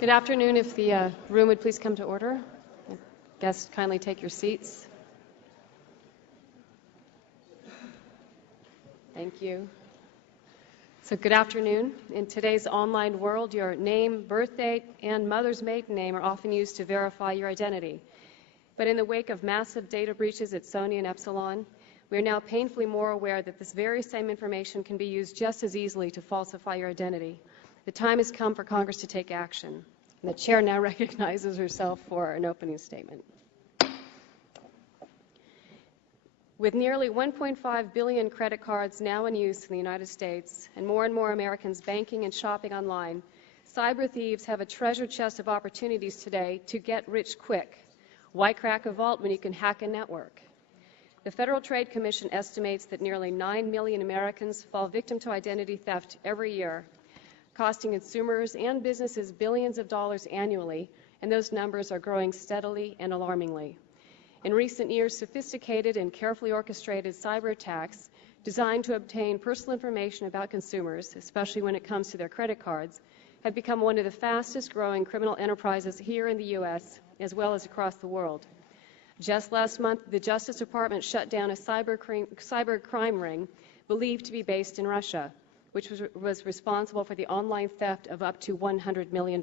Good afternoon. If the room would please come to order. Guests, kindly take your seats. Thank you. So good afternoon. In today's online world, your name, birth date, and mother's maiden name are often used to verify your identity. But in the wake of massive data breaches at Sony and Epsilon, we are now painfully more aware that this very same information can be used just as easily to falsify your identity. The time has come for Congress to take action. And the chair now recognizes herself for an opening statement. With nearly 1.5 billion credit cards now in use in the United States and more Americans banking and shopping online, cyber thieves have a treasure chest of opportunities today to get rich quick. Why crack a vault when you can hack a network? The Federal Trade Commission estimates that nearly 9 million Americans fall victim to identity theft every year, costing consumers and businesses billions of dollars annually, and those numbers are growing steadily and alarmingly. In recent years, sophisticated and carefully orchestrated cyber attacks designed to obtain personal information about consumers, especially when it comes to their credit cards, have become one of the fastest growing criminal enterprises here in the U.S. as well as across the world. Just last month, the Justice Department shut down a cyber crime ring believed to be based in Russia, which was responsible for the online theft of up to $100 million.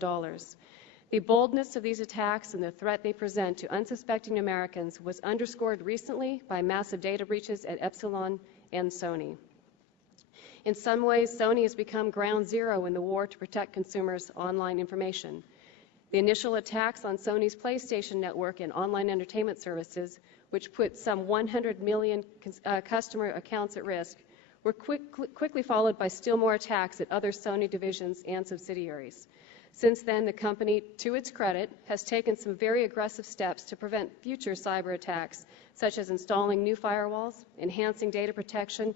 The boldness of these attacks and the threat they present to unsuspecting Americans was underscored recently by massive data breaches at Epsilon and Sony. In some ways, Sony has become ground zero in the war to protect consumers' online information. The initial attacks on Sony's PlayStation network and online entertainment services, which put some 100 million customer accounts at risk, were quickly followed by still more attacks at other Sony divisions and subsidiaries. Since then, the company, to its credit, has taken some very aggressive steps to prevent future cyber attacks, such as installing new firewalls, enhancing data protection,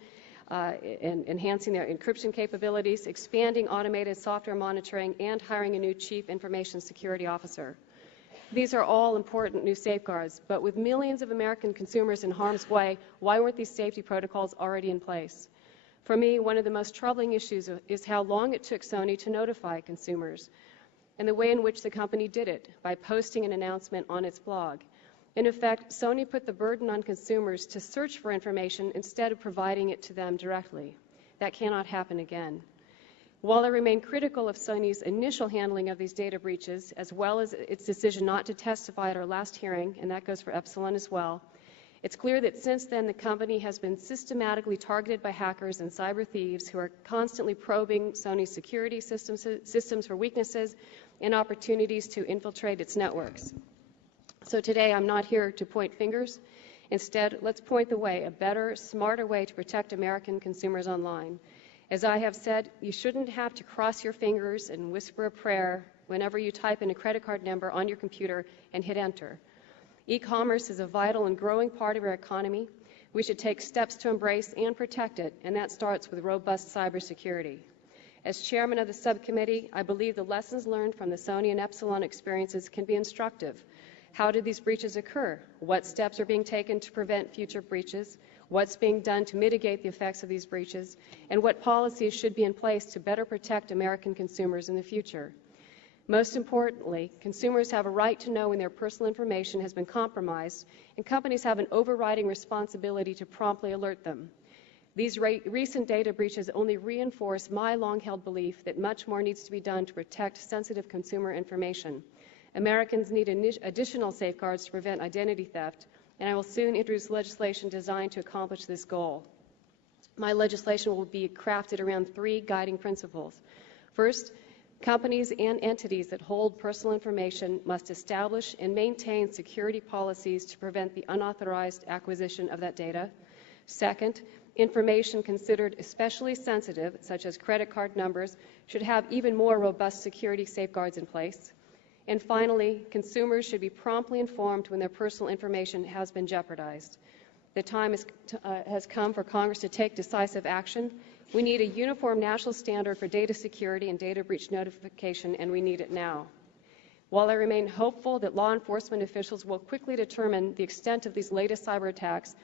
and enhancing their encryption capabilities, expanding automated software monitoring, and hiring a new chief information security officer. These are all important new safeguards, but with millions of American consumers in harm's way, why weren't these safety protocols already in place? For me, one of the most troubling issues is how long it took Sony to notify consumers, and the way in which the company did it, by posting an announcement on its blog. In effect, Sony put the burden on consumers to search for information instead of providing it to them directly. That cannot happen again. While I remain critical of Sony's initial handling of these data breaches, as well as its decision not to testify at our last hearing, and that goes for Epsilon as well, it's clear that since then the company has been systematically targeted by hackers and cyber thieves who are constantly probing Sony's security systems for weaknesses and opportunities to infiltrate its networks. So today I'm not here to point fingers. Instead, let's point the way, a better, smarter way to protect American consumers online. As I have said, you shouldn't have to cross your fingers and whisper a prayer whenever you type in a credit card number on your computer and hit enter. E-commerce is a vital and growing part of our economy. We should take steps to embrace and protect it, and that starts with robust cybersecurity. As chairman of the subcommittee, I believe the lessons learned from the Sony and Epsilon experiences can be instructive. How did these breaches occur? What steps are being taken to prevent future breaches? What's being done to mitigate the effects of these breaches? And what policies should be in place to better protect American consumers in the future? Most importantly, consumers have a right to know when their personal information has been compromised, and companies have an overriding responsibility to promptly alert them. These recent data breaches only reinforce my long-held belief that much more needs to be done to protect sensitive consumer information. Americans need additional safeguards to prevent identity theft, and I will soon introduce legislation designed to accomplish this goal. My legislation will be crafted around three guiding principles. First, companies and entities that hold personal information must establish and maintain security policies to prevent the unauthorized acquisition of that data. Second, information considered especially sensitive, such as credit card numbers, should have even more robust security safeguards in place. And finally, consumers should be promptly informed when their personal information has been jeopardized. The time has come for Congress to take decisive action. We need a uniform national standard for data security and data breach notification, and we need it now. While I remain hopeful that law enforcement officials will quickly determine the extent of these latest cyber attacks,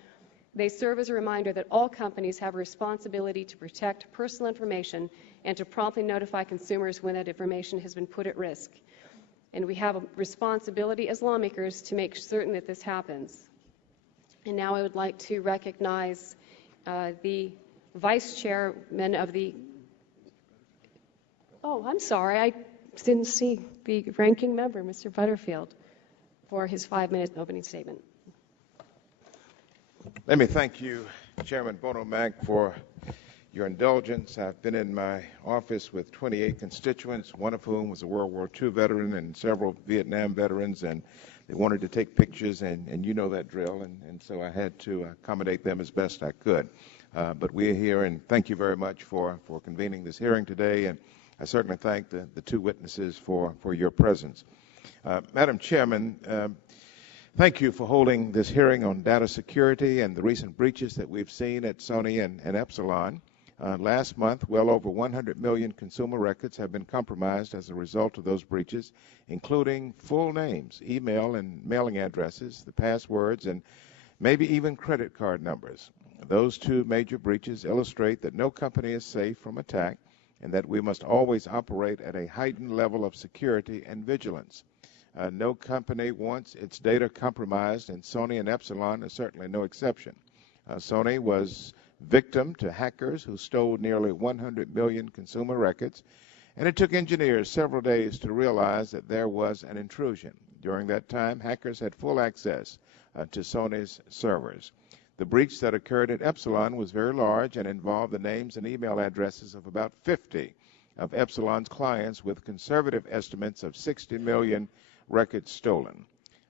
they serve as a reminder that all companies have a responsibility to protect personal information and to promptly notify consumers when that information has been put at risk. and we have a responsibility as lawmakers to make certain that this happens. And now I would like to recognize the Vice Chairman of the... Oh, I'm sorry, I didn't see the ranking member, Mr. Butterfield, for his 5-minute opening statement. Let me thank you, Chairman Bono-Mack, for your indulgence. I've been in my office with 28 constituents, one of whom was a World War II veteran and several Vietnam veterans, and they wanted to take pictures, and you know that drill, and so I had to accommodate them as best I could. But we're here, and thank you very much for convening this hearing today, and I certainly thank the two witnesses for your presence. Madam Chairman, thank you for holding this hearing on data security and the recent breaches that we've seen at Sony and Epsilon. Last month, well over 100 million consumer records have been compromised as a result of those breaches, including full names, email and mailing addresses, the passwords, and maybe even credit card numbers. Those two major breaches illustrate that no company is safe from attack and that we must always operate at a heightened level of security and vigilance. No company wants its data compromised, and Sony and Epsilon is certainly no exception. Sony was victim to hackers who stole nearly 100 million consumer records, and it took engineers several days to realize that there was an intrusion. During that time, hackers had full access to Sony's servers. The breach that occurred at Epsilon was very large and involved the names and email addresses of about 50 of Epsilon's clients, with conservative estimates of 60 million records stolen.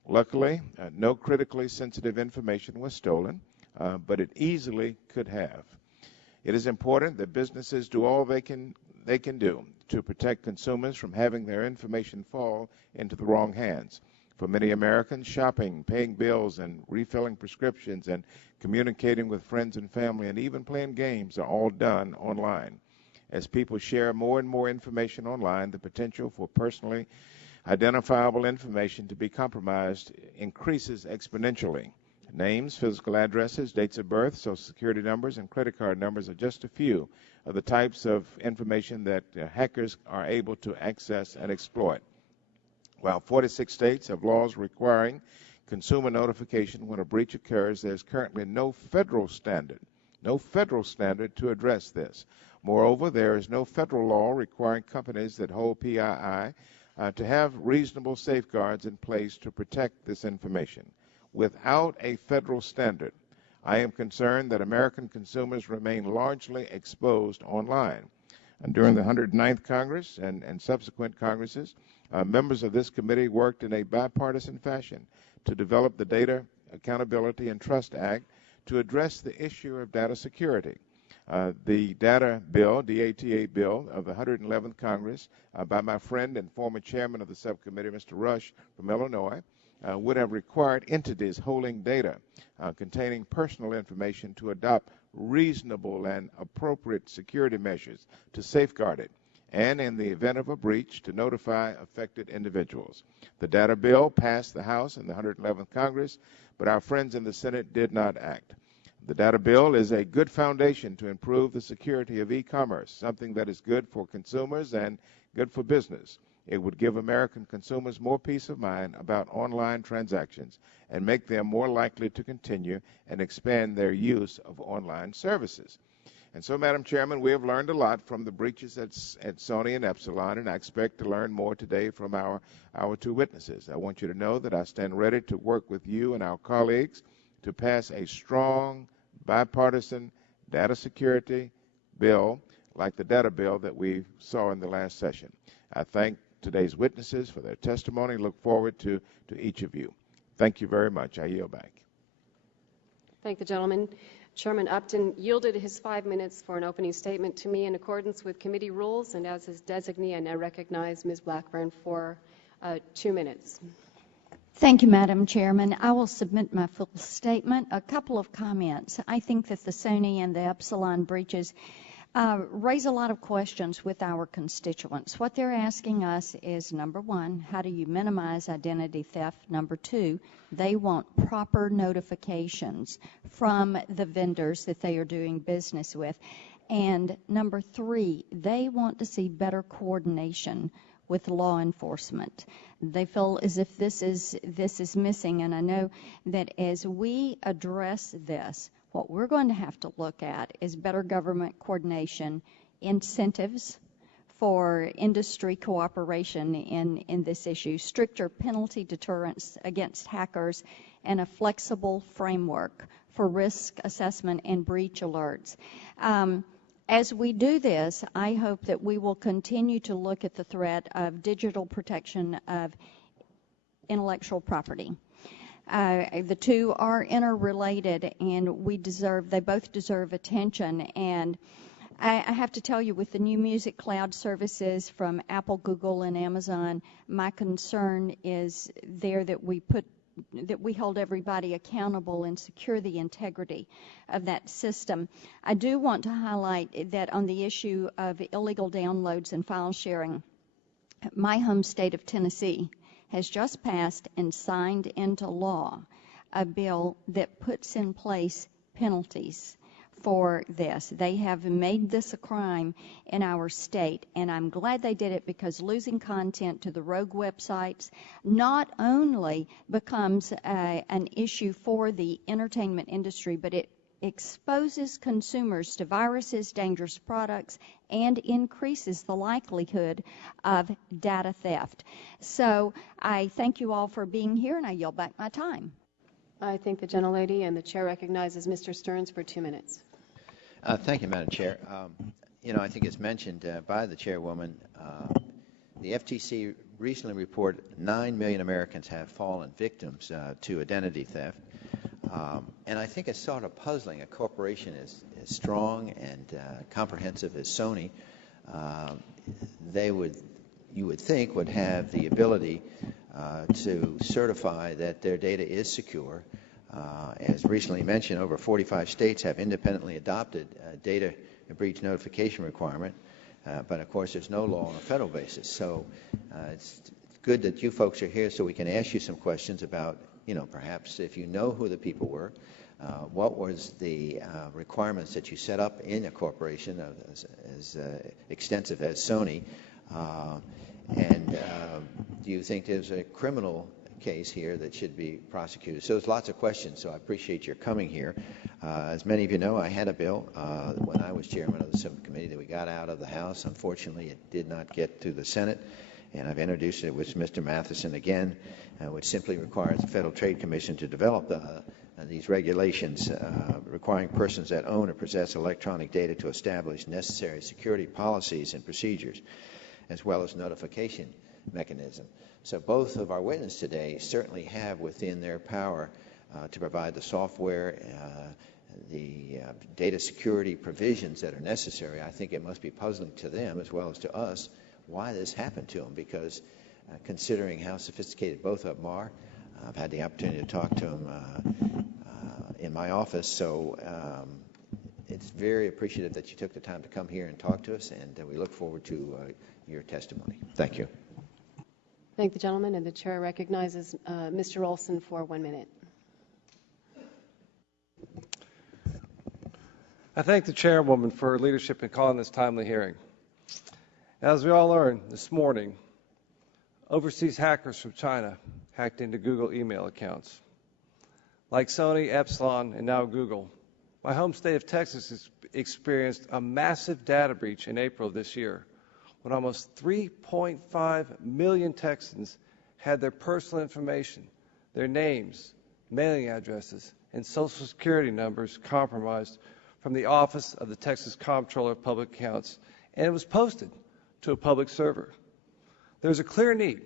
Luckily, no critically sensitive information was stolen, but it easily could have. It is important that businesses do all they can do to protect consumers from having their information fall into the wrong hands. For many Americans, shopping, paying bills, and refilling prescriptions, and communicating with friends and family, and even playing games are all done online. As people share more and more information online, the potential for personally identifiable information to be compromised increases exponentially. Names, physical addresses, dates of birth, social security numbers, and credit card numbers are just a few of the types of information that hackers are able to access and exploit. While 46 states have laws requiring consumer notification when a breach occurs, there's currently no federal standard to address this. Moreover, there is no federal law requiring companies that hold PII to have reasonable safeguards in place to protect this information. Without a federal standard, I am concerned that American consumers remain largely exposed online. And during the 109th Congress and subsequent Congresses, members of this committee worked in a bipartisan fashion to develop the Data Accountability and Trust Act to address the issue of data security. The data bill, DATA bill, of the 111th Congress by my friend and former chairman of the subcommittee, Mr. Rush from Illinois, would have required entities holding data containing personal information to adopt reasonable and appropriate security measures to safeguard it, and in the event of a breach, to notify affected individuals. The data bill passed the House and the 111th Congress, but our friends in the Senate did not act. The data bill is a good foundation to improve the security of e-commerce, something that is good for consumers and good for business. It would give American consumers more peace of mind about online transactions and make them more likely to continue and expand their use of online services. And so, Madam Chairman, we have learned a lot from the breaches at Sony and Epsilon, and I expect to learn more today from our two witnesses. I want you to know that I stand ready to work with you and our colleagues to pass a strong, bipartisan data security bill like the data bill that we saw in the last session. I thank today's witnesses for their testimony. Look forward to each of you. Thank you very much. I yield back. Thank the gentleman. Chairman Upton yielded his 5 minutes for an opening statement to me in accordance with committee rules, and as his designee, I now recognize Ms. Blackburn for 2 minutes. Thank you, Madam Chairman. I will submit my full statement. A couple of comments. I think that the Sony and the Epsilon breaches raise a lot of questions with our constituents. What they're asking us is, number one, how do you minimize identity theft? Number two, they want proper notifications from the vendors that they are doing business with. And number three, they want to see better coordination with law enforcement. They feel as if this is missing, and I know that as we address this, what we're going to have to look at is better government coordination, incentives for industry cooperation in this issue, stricter penalty deterrence against hackers, and a flexible framework for risk assessment and breach alerts. As we do this, I hope that we will continue to look at the threat of digital protection of intellectual property. The two are interrelated, and they both deserve attention. And I have to tell you, with the new music cloud services from Apple, Google, and Amazon, my concern is that we hold everybody accountable and secure the integrity of that system. I do want to highlight that on the issue of illegal downloads and file sharing, my home state of Tennessee has just passed and signed into law a bill that puts in place penalties for this. They have made this a crime in our state, and I'm glad they did it, because losing content to the rogue websites not only becomes an issue for the entertainment industry, but it exposes consumers to viruses, dangerous products, and increases the likelihood of data theft. So I thank you all for being here, and I yield back my time. I thank the gentlelady, and the chair recognizes Mr. Stearns for 2 minutes. Thank you, Madam Chair. I think it's mentioned by the chairwoman, the FTC recently reported 9 million Americans have fallen victims to identity theft. And I think it's sort of puzzling. A corporation as strong and comprehensive as Sony, you would think, would have the ability to certify that their data is secure. As recently mentioned, over 45 states have independently adopted a data breach notification requirement, but of course there's no law on a federal basis. So it's good that you folks are here so we can ask you some questions about, perhaps if you know who the people were, what was the requirements that you set up in a corporation as extensive as Sony, and do you think there's a criminal case here that should be prosecuted? So there's lots of questions, so I appreciate your coming here. As many of you know, I had a bill when I was chairman of the subcommittee that we got out of the House. Unfortunately, it did not get to the Senate, and I've introduced it with Mr. Matheson again, which simply requires the Federal Trade Commission to develop these regulations requiring persons that own or possess electronic data to establish necessary security policies and procedures, as well as notification mechanism. So both of our witnesses today certainly have within their power to provide the software, the data security provisions that are necessary. I think it must be puzzling to them as well as to us why this happened to them, because considering how sophisticated both of them are, I've had the opportunity to talk to them in my office, so it's very appreciative that you took the time to come here and talk to us, and we look forward to your testimony. Thank you. Thank the gentleman, and the chair recognizes Mr. Olson for 1 minute. I thank the chairwoman for her leadership in calling this timely hearing. As we all learned this morning, overseas hackers from China hacked into Google email accounts. Like Sony, Epsilon, and now Google, my home state of Texas has experienced a massive data breach in April of this year, when almost 3.5 million Texans had their personal information, their names, mailing addresses, and social security numbers compromised from the Office of the Texas Comptroller of Public Accounts, and it was posted to a public server. There's a clear need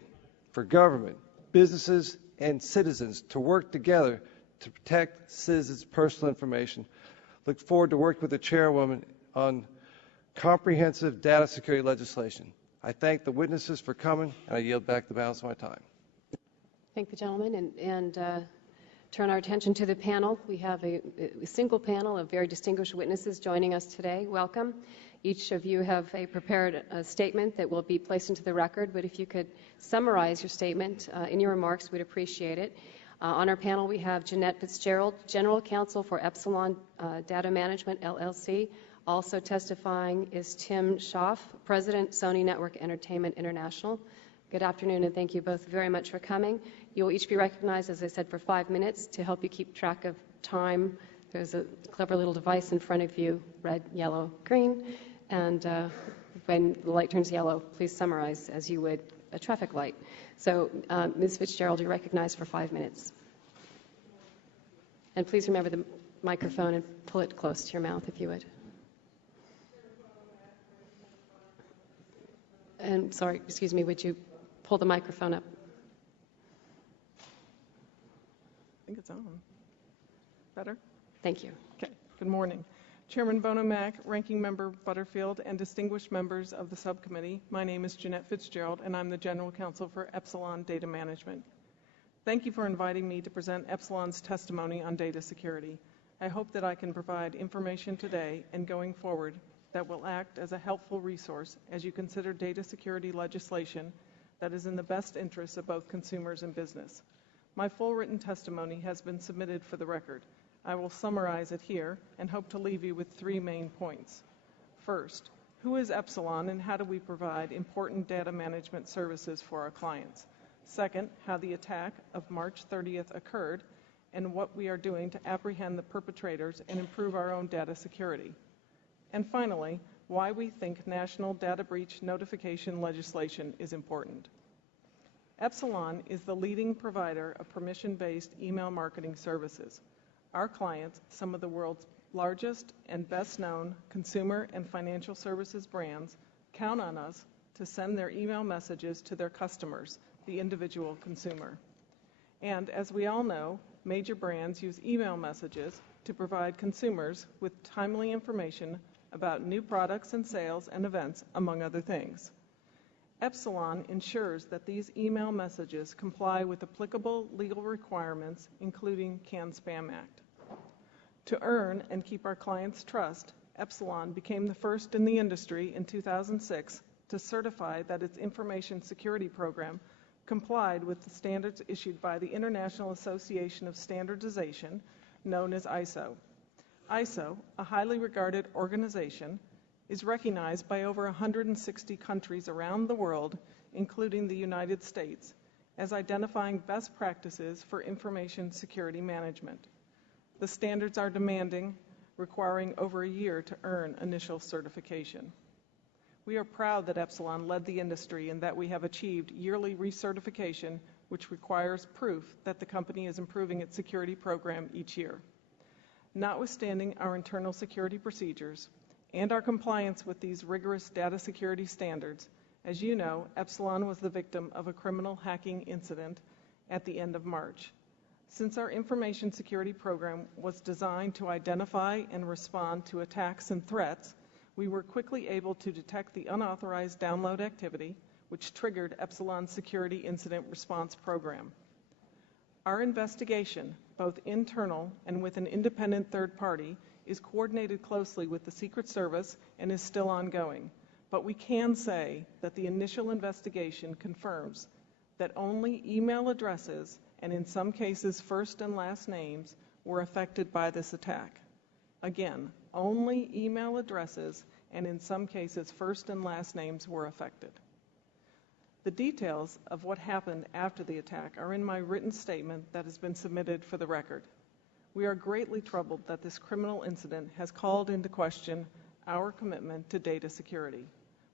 for government, businesses, and citizens to work together to protect citizens' personal information. Look forward to working with the chairwoman on comprehensive data security legislation. I thank the witnesses for coming, and I yield back the balance of my time. Thank the gentleman, and turn our attention to the panel. We have a single panel of very distinguished witnesses joining us today. Welcome. Each of you have prepared a statement that will be placed into the record, but if you could summarize your statement in your remarks, we'd appreciate it. On our panel, we have Jeanette Fitzgerald, General Counsel for Epsilon Data Management, LLC, Also testifying is Tim Schaaf, President, Sony Network Entertainment International. Good afternoon, and thank you both very much for coming. You will each be recognized, as I said, for 5 minutes. To help you keep track of time, there's a clever little device in front of you, red, yellow, green, and when the light turns yellow, please summarize as you would a traffic light. So, Ms. Fitzgerald, you're recognized for 5 minutes. And please remember the microphone and pull it close to your mouth, if you would. And sorry, excuse me, would you pull the microphone up? I think it's on. Better? Thank you. Okay. Good morning. Chairman Bono Mack, Ranking Member Butterfield, and distinguished members of the subcommittee, my name is Jeanette Fitzgerald, and I'm the General Counsel for Epsilon Data Management. Thank you for inviting me to present Epsilon's testimony on data security. I hope that I can provide information today and going forward that will act as a helpful resource as you consider data security legislation that is in the best interests of both consumers and business. My full written testimony has been submitted for the record. I will summarize it here and hope to leave you with 3 main points. First, who is Epsilon and how do we provide important data management services for our clients? Second, how the attack of March 30th occurred and what we are doing to apprehend the perpetrators and improve our own data security. And finally, why we think national data breach notification legislation is important. Epsilon is the leading provider of permission-based email marketing services. Our clients, some of the world's largest and best-known consumer and financial services brands, count on us to send their email messages to their customers, the individual consumer. And as we all know, major brands use email messages to provide consumers with timely information about new products and sales and events, among other things. Epsilon ensures that these email messages comply with applicable legal requirements, including CAN-SPAM Act. To earn and keep our clients' trust, Epsilon became the first in the industry in 2006 to certify that its information security program complied with the standards issued by the International Association of Standardization, known as ISO. ISO, a highly regarded organization, is recognized by over 160 countries around the world, including the United States, as identifying best practices for information security management. The standards are demanding, requiring over a year to earn initial certification. We are proud that Epsilon led the industry and that we have achieved yearly recertification, which requires proof that the company is improving its security program each year. Notwithstanding our internal security procedures and our compliance with these rigorous data security standards, as you know, Epsilon was the victim of a criminal hacking incident at the end of March. Since our information security program was designed to identify and respond to attacks and threats, we were quickly able to detect the unauthorized download activity, which triggered Epsilon's security incident response program. Our investigation, both internal and with an independent third party, is coordinated closely with the Secret Service and is still ongoing. But we can say that the initial investigation confirms that only email addresses, and in some cases first and last names, were affected by this attack. Again, only email addresses, and in some cases first and last names were affected. The details of what happened after the attack are in my written statement that has been submitted for the record. We are greatly troubled that this criminal incident has called into question our commitment to data security.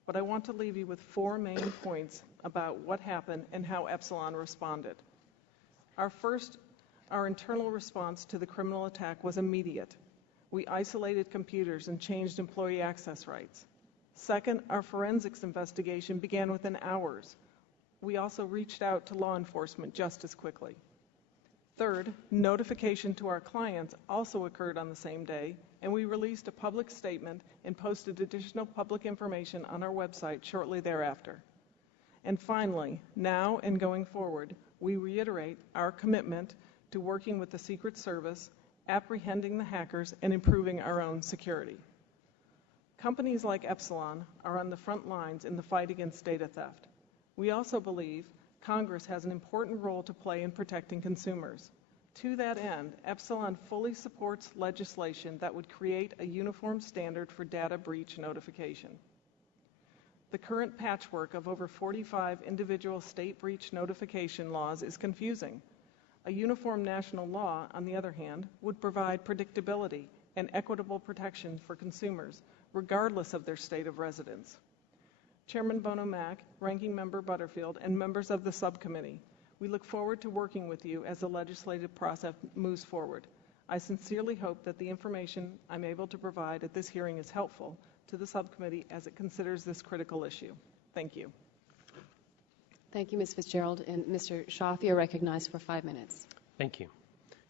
But I want to leave you with 4 main points about what happened and how Epsilon responded. Our internal response to the criminal attack was immediate. We isolated computers and changed employee access rights. Second, our forensics investigation began within hours. We also reached out to law enforcement just as quickly. Third, notification to our clients also occurred on the same day, and we released a public statement and posted additional public information on our website shortly thereafter. And finally, now and going forward, we reiterate our commitment to working with the Secret Service, apprehending the hackers, and improving our own security. Companies like Epsilon are on the front lines in the fight against data theft. We also believe Congress has an important role to play in protecting consumers. To that end, Epsilon fully supports legislation that would create a uniform standard for data breach notification. The current patchwork of over 45 individual state breach notification laws is confusing. A uniform national law, on the other hand, would provide predictability and equitable protection for consumers, regardless of their state of residence. Chairman Bono Mack, Ranking Member Butterfield, and members of the subcommittee, we look forward to working with you as the legislative process moves forward. I sincerely hope that the information I'm able to provide at this hearing is helpful to the subcommittee as it considers this critical issue. Thank you. Thank you, Ms. Fitzgerald. And Mr. Schaaf, you're recognized for 5 minutes. Thank you.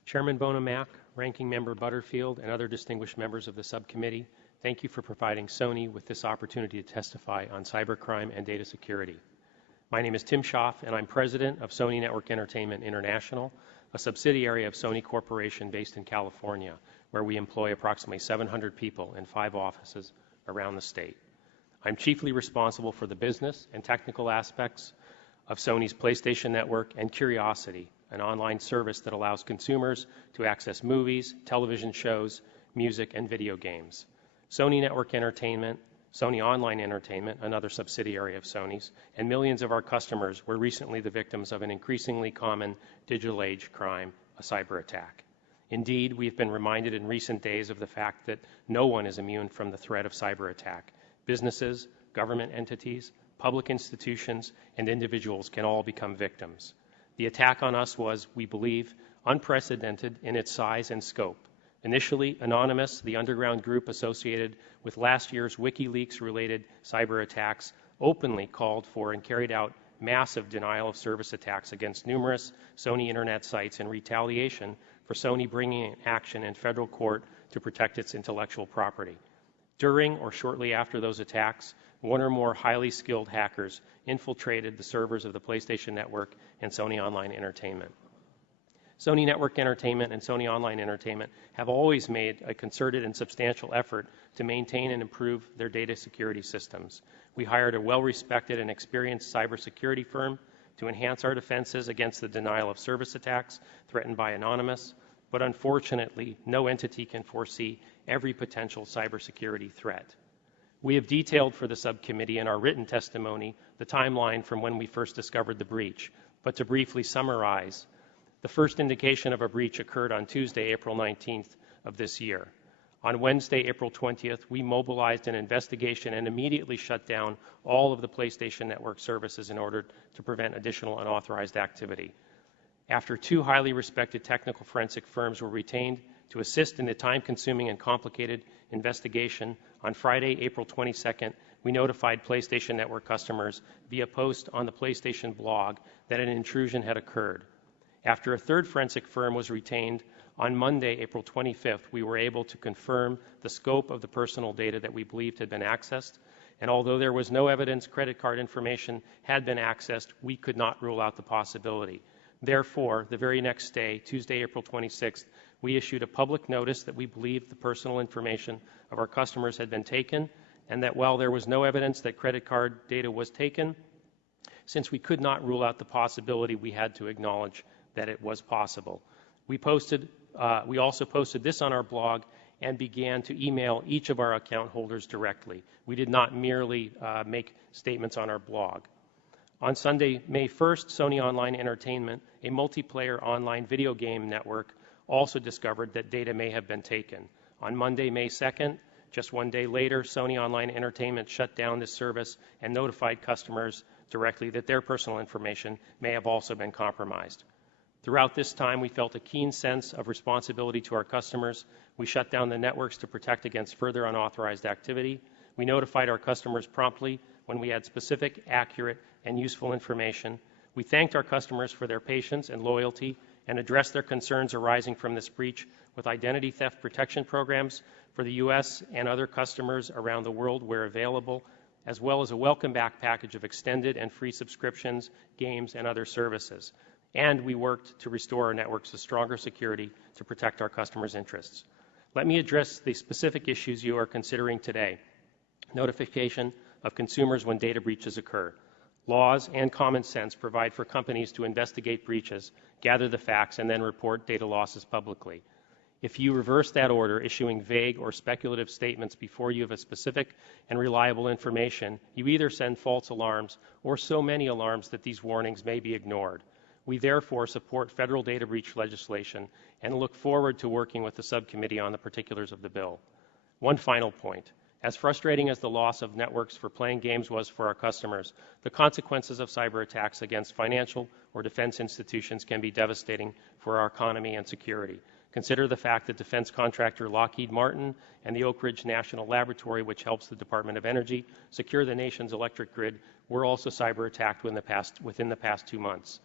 Chairman Bono Mack, Ranking Member Butterfield, and other distinguished members of the subcommittee, thank you for providing Sony with this opportunity to testify on cybercrime and data security. My name is Tim Schaaf, and I'm president of Sony Network Entertainment International, a subsidiary of Sony Corporation based in California, where we employ approximately 700 people in 5 offices around the state. I'm chiefly responsible for the business and technical aspects of Sony's PlayStation Network and Curiosity, an online service that allows consumers to access movies, television shows, music, and video games. Sony Network Entertainment, Sony Online Entertainment, another subsidiary of Sony's, and millions of our customers were recently the victims of an increasingly common digital age crime, a cyber attack. Indeed, we've been reminded in recent days of the fact that no one is immune from the threat of cyber attack. Businesses, government entities, public institutions, and individuals can all become victims. The attack on us was, we believe, unprecedented in its size and scope. Initially, Anonymous, the underground group associated with last year's WikiLeaks-related cyber attacks, openly called for and carried out massive denial-of-service attacks against numerous Sony Internet sites in retaliation for Sony bringing action in federal court to protect its intellectual property. During or shortly after those attacks, one or more highly skilled hackers infiltrated the servers of the PlayStation Network and Sony Online Entertainment. Sony Network Entertainment and Sony Online Entertainment have always made a concerted and substantial effort to maintain and improve their data security systems. We hired a well-respected and experienced cybersecurity firm to enhance our defenses against the denial-of-service attacks threatened by Anonymous, but unfortunately, no entity can foresee every potential cybersecurity threat. We have detailed for the subcommittee in our written testimony the timeline from when we first discovered the breach, but to briefly summarize, the first indication of a breach occurred on Tuesday, April 19th of this year. On Wednesday, April 20th, we mobilized an investigation and immediately shut down all of the PlayStation Network services in order to prevent additional unauthorized activity. After 2 highly respected technical forensic firms were retained to assist in the time-consuming and complicated investigation, on Friday, April 22nd, we notified PlayStation Network customers via post on the PlayStation blog that an intrusion had occurred. After a 3rd forensic firm was retained, on Monday, April 25th, we were able to confirm the scope of the personal data that we believed had been accessed, and although there was no evidence credit card information had been accessed, we could not rule out the possibility. Therefore, the very next day, Tuesday, April 26th, we issued a public notice that we believed the personal information of our customers had been taken, and that while there was no evidence that credit card data was taken, since we could not rule out the possibility, we had to acknowledge that it was possible. We also posted this on our blog and began to email each of our account holders directly. We did not merely make statements on our blog. On Sunday, May 1st, Sony Online Entertainment, a multiplayer online video game network, also discovered that data may have been taken. On Monday, May 2nd, just 1 day later, Sony Online Entertainment shut down this service and notified customers directly that their personal information may have also been compromised. Throughout this time, we felt a keen sense of responsibility to our customers. We shut down the networks to protect against further unauthorized activity. We notified our customers promptly when we had specific, accurate, and useful information. We thanked our customers for their patience and loyalty and addressed their concerns arising from this breach with identity theft protection programs for the U.S. and other customers around the world where available, as well as a welcome back package of extended and free subscriptions, games, and other services. And we worked to restore our networks to stronger security to protect our customers' interests. Let me address the specific issues you are considering today. Notification of consumers when data breaches occur. Laws and common sense provide for companies to investigate breaches, gather the facts, and then report data losses publicly. If you reverse that order, issuing vague or speculative statements before you have a specific and reliable information, you either send false alarms or so many alarms that these warnings may be ignored. We therefore support federal data breach legislation and look forward to working with the subcommittee on the particulars of the bill. One final point. As frustrating as the loss of networks for playing games was for our customers, the consequences of cyber attacks against financial or defense institutions can be devastating for our economy and security. Consider the fact that defense contractor Lockheed Martin and the Oak Ridge National Laboratory, which helps the Department of Energy secure the nation's electric grid, were also cyber attacked within the past 2 months.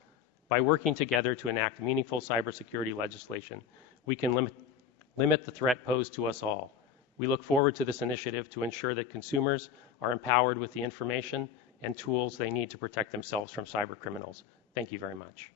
By working together to enact meaningful cybersecurity legislation, we can limit the threat posed to us all. We look forward to this initiative to ensure that consumers are empowered with the information and tools they need to protect themselves from cyber criminals. Thank you very much.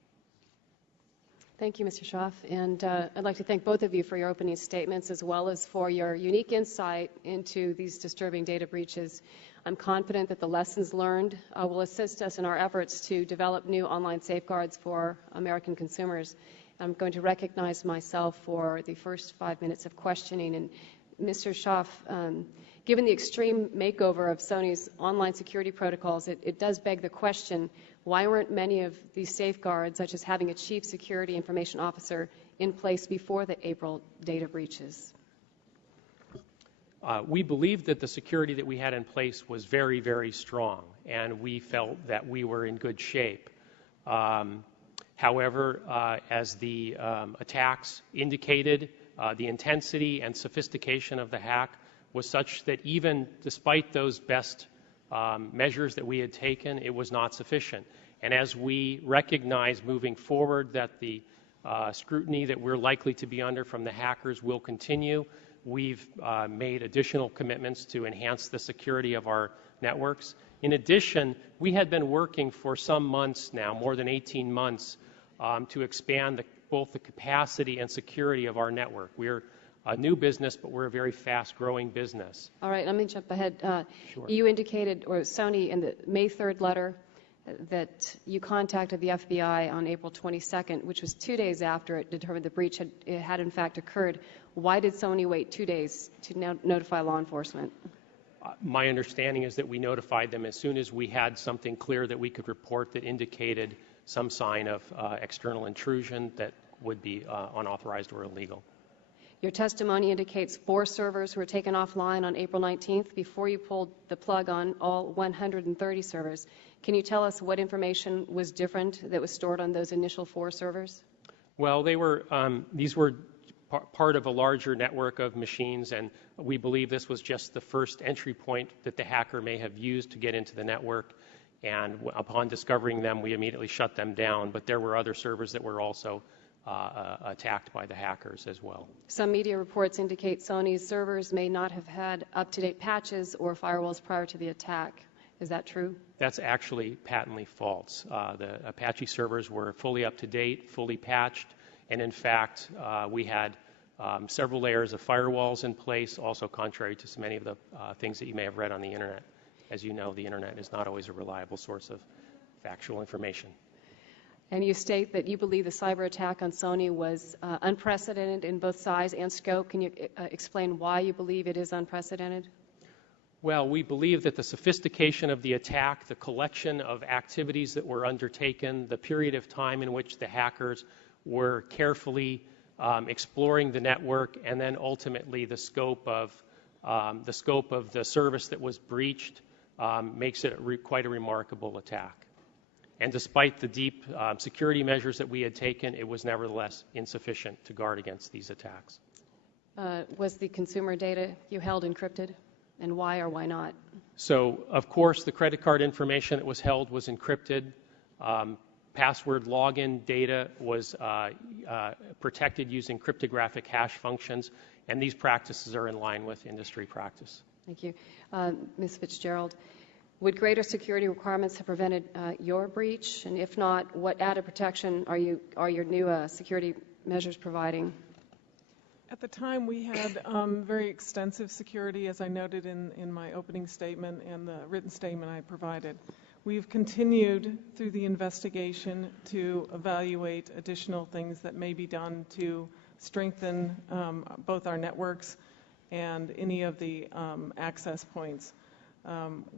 Thank you, Mr. Schaaf. And I'd like to thank both of you for your opening statements as well as for your unique insight into these disturbing data breaches. I'm confident that the lessons learned will assist us in our efforts to develop new online safeguards for American consumers. I'm going to recognize myself for the first 5 minutes of questioning. And Mr. Schaaf, given the extreme makeover of Sony's online security protocols, it does beg the question, why weren't many of these safeguards, such as having a chief security information officer, in place before the April data breaches? We believed that the security that we had in place was very, very strong, and we felt that we were in good shape. However, as the attacks indicated, the intensity and sophistication of the hack was such that even despite those best measures that we had taken, it was not sufficient. And as we recognize moving forward that the scrutiny that we're likely to be under from the hackers will continue, we've made additional commitments to enhance the security of our networks. In addition, we had been working for some months now, more than 18 months, to expand both the capacity and security of our network. We're a new business, but we're a very fast-growing business. All right, let me jump ahead. Sure. You indicated, or Sony, in the May 3rd letter, that you contacted the FBI on April 22nd, which was 2 days after it determined the breach had in fact occurred. Why did Sony wait 2 days to notify law enforcement? My understanding is that we notified them as soon as we had something clear that we could report that indicated some sign of external intrusion that would be unauthorized or illegal. Your testimony indicates 4 servers were taken offline on April 19th before you pulled the plug on all 130 servers. Can you tell us what information was different that was stored on those initial 4 servers? Well, these were part of a larger network of machines, and we believe this was just the first entry point that the hacker may have used to get into the network. And upon discovering them, we immediately shut them down. But there were other servers that were also attacked by the hackers as well. Some media reports indicate Sony's servers may not have had up-to-date patches or firewalls prior to the attack. Is that true? That's actually patently false. The Apache servers were fully up-to-date, fully patched, and in fact, we had several layers of firewalls in place, also contrary to so many of the things that you may have read on the Internet. As you know, the Internet is not always a reliable source of factual information. And you state that you believe the cyber attack on Sony was unprecedented in both size and scope. Can you explain why you believe it is unprecedented? Well, we believe that the sophistication of the attack, the collection of activities that were undertaken, the period of time in which the hackers were carefully exploring the network, and then ultimately the scope of the service that was breached makes it quite a remarkable attack. And despite the deep security measures that we had taken, it was nevertheless insufficient to guard against these attacks. Was the consumer data you held encrypted? And why or why not? So, of course, the credit card information that was held was encrypted. Password login data was protected using cryptographic hash functions, and these practices are in line with industry practice. Thank you. Ms. Fitzgerald, would greater security requirements have prevented your breach? And if not, what added protection are your new security measures providing? At the time, we had very extensive security, as I noted in my opening statement and the written statement I provided. We've continued through the investigation to evaluate additional things that may be done to strengthen both our networks and any of the access points.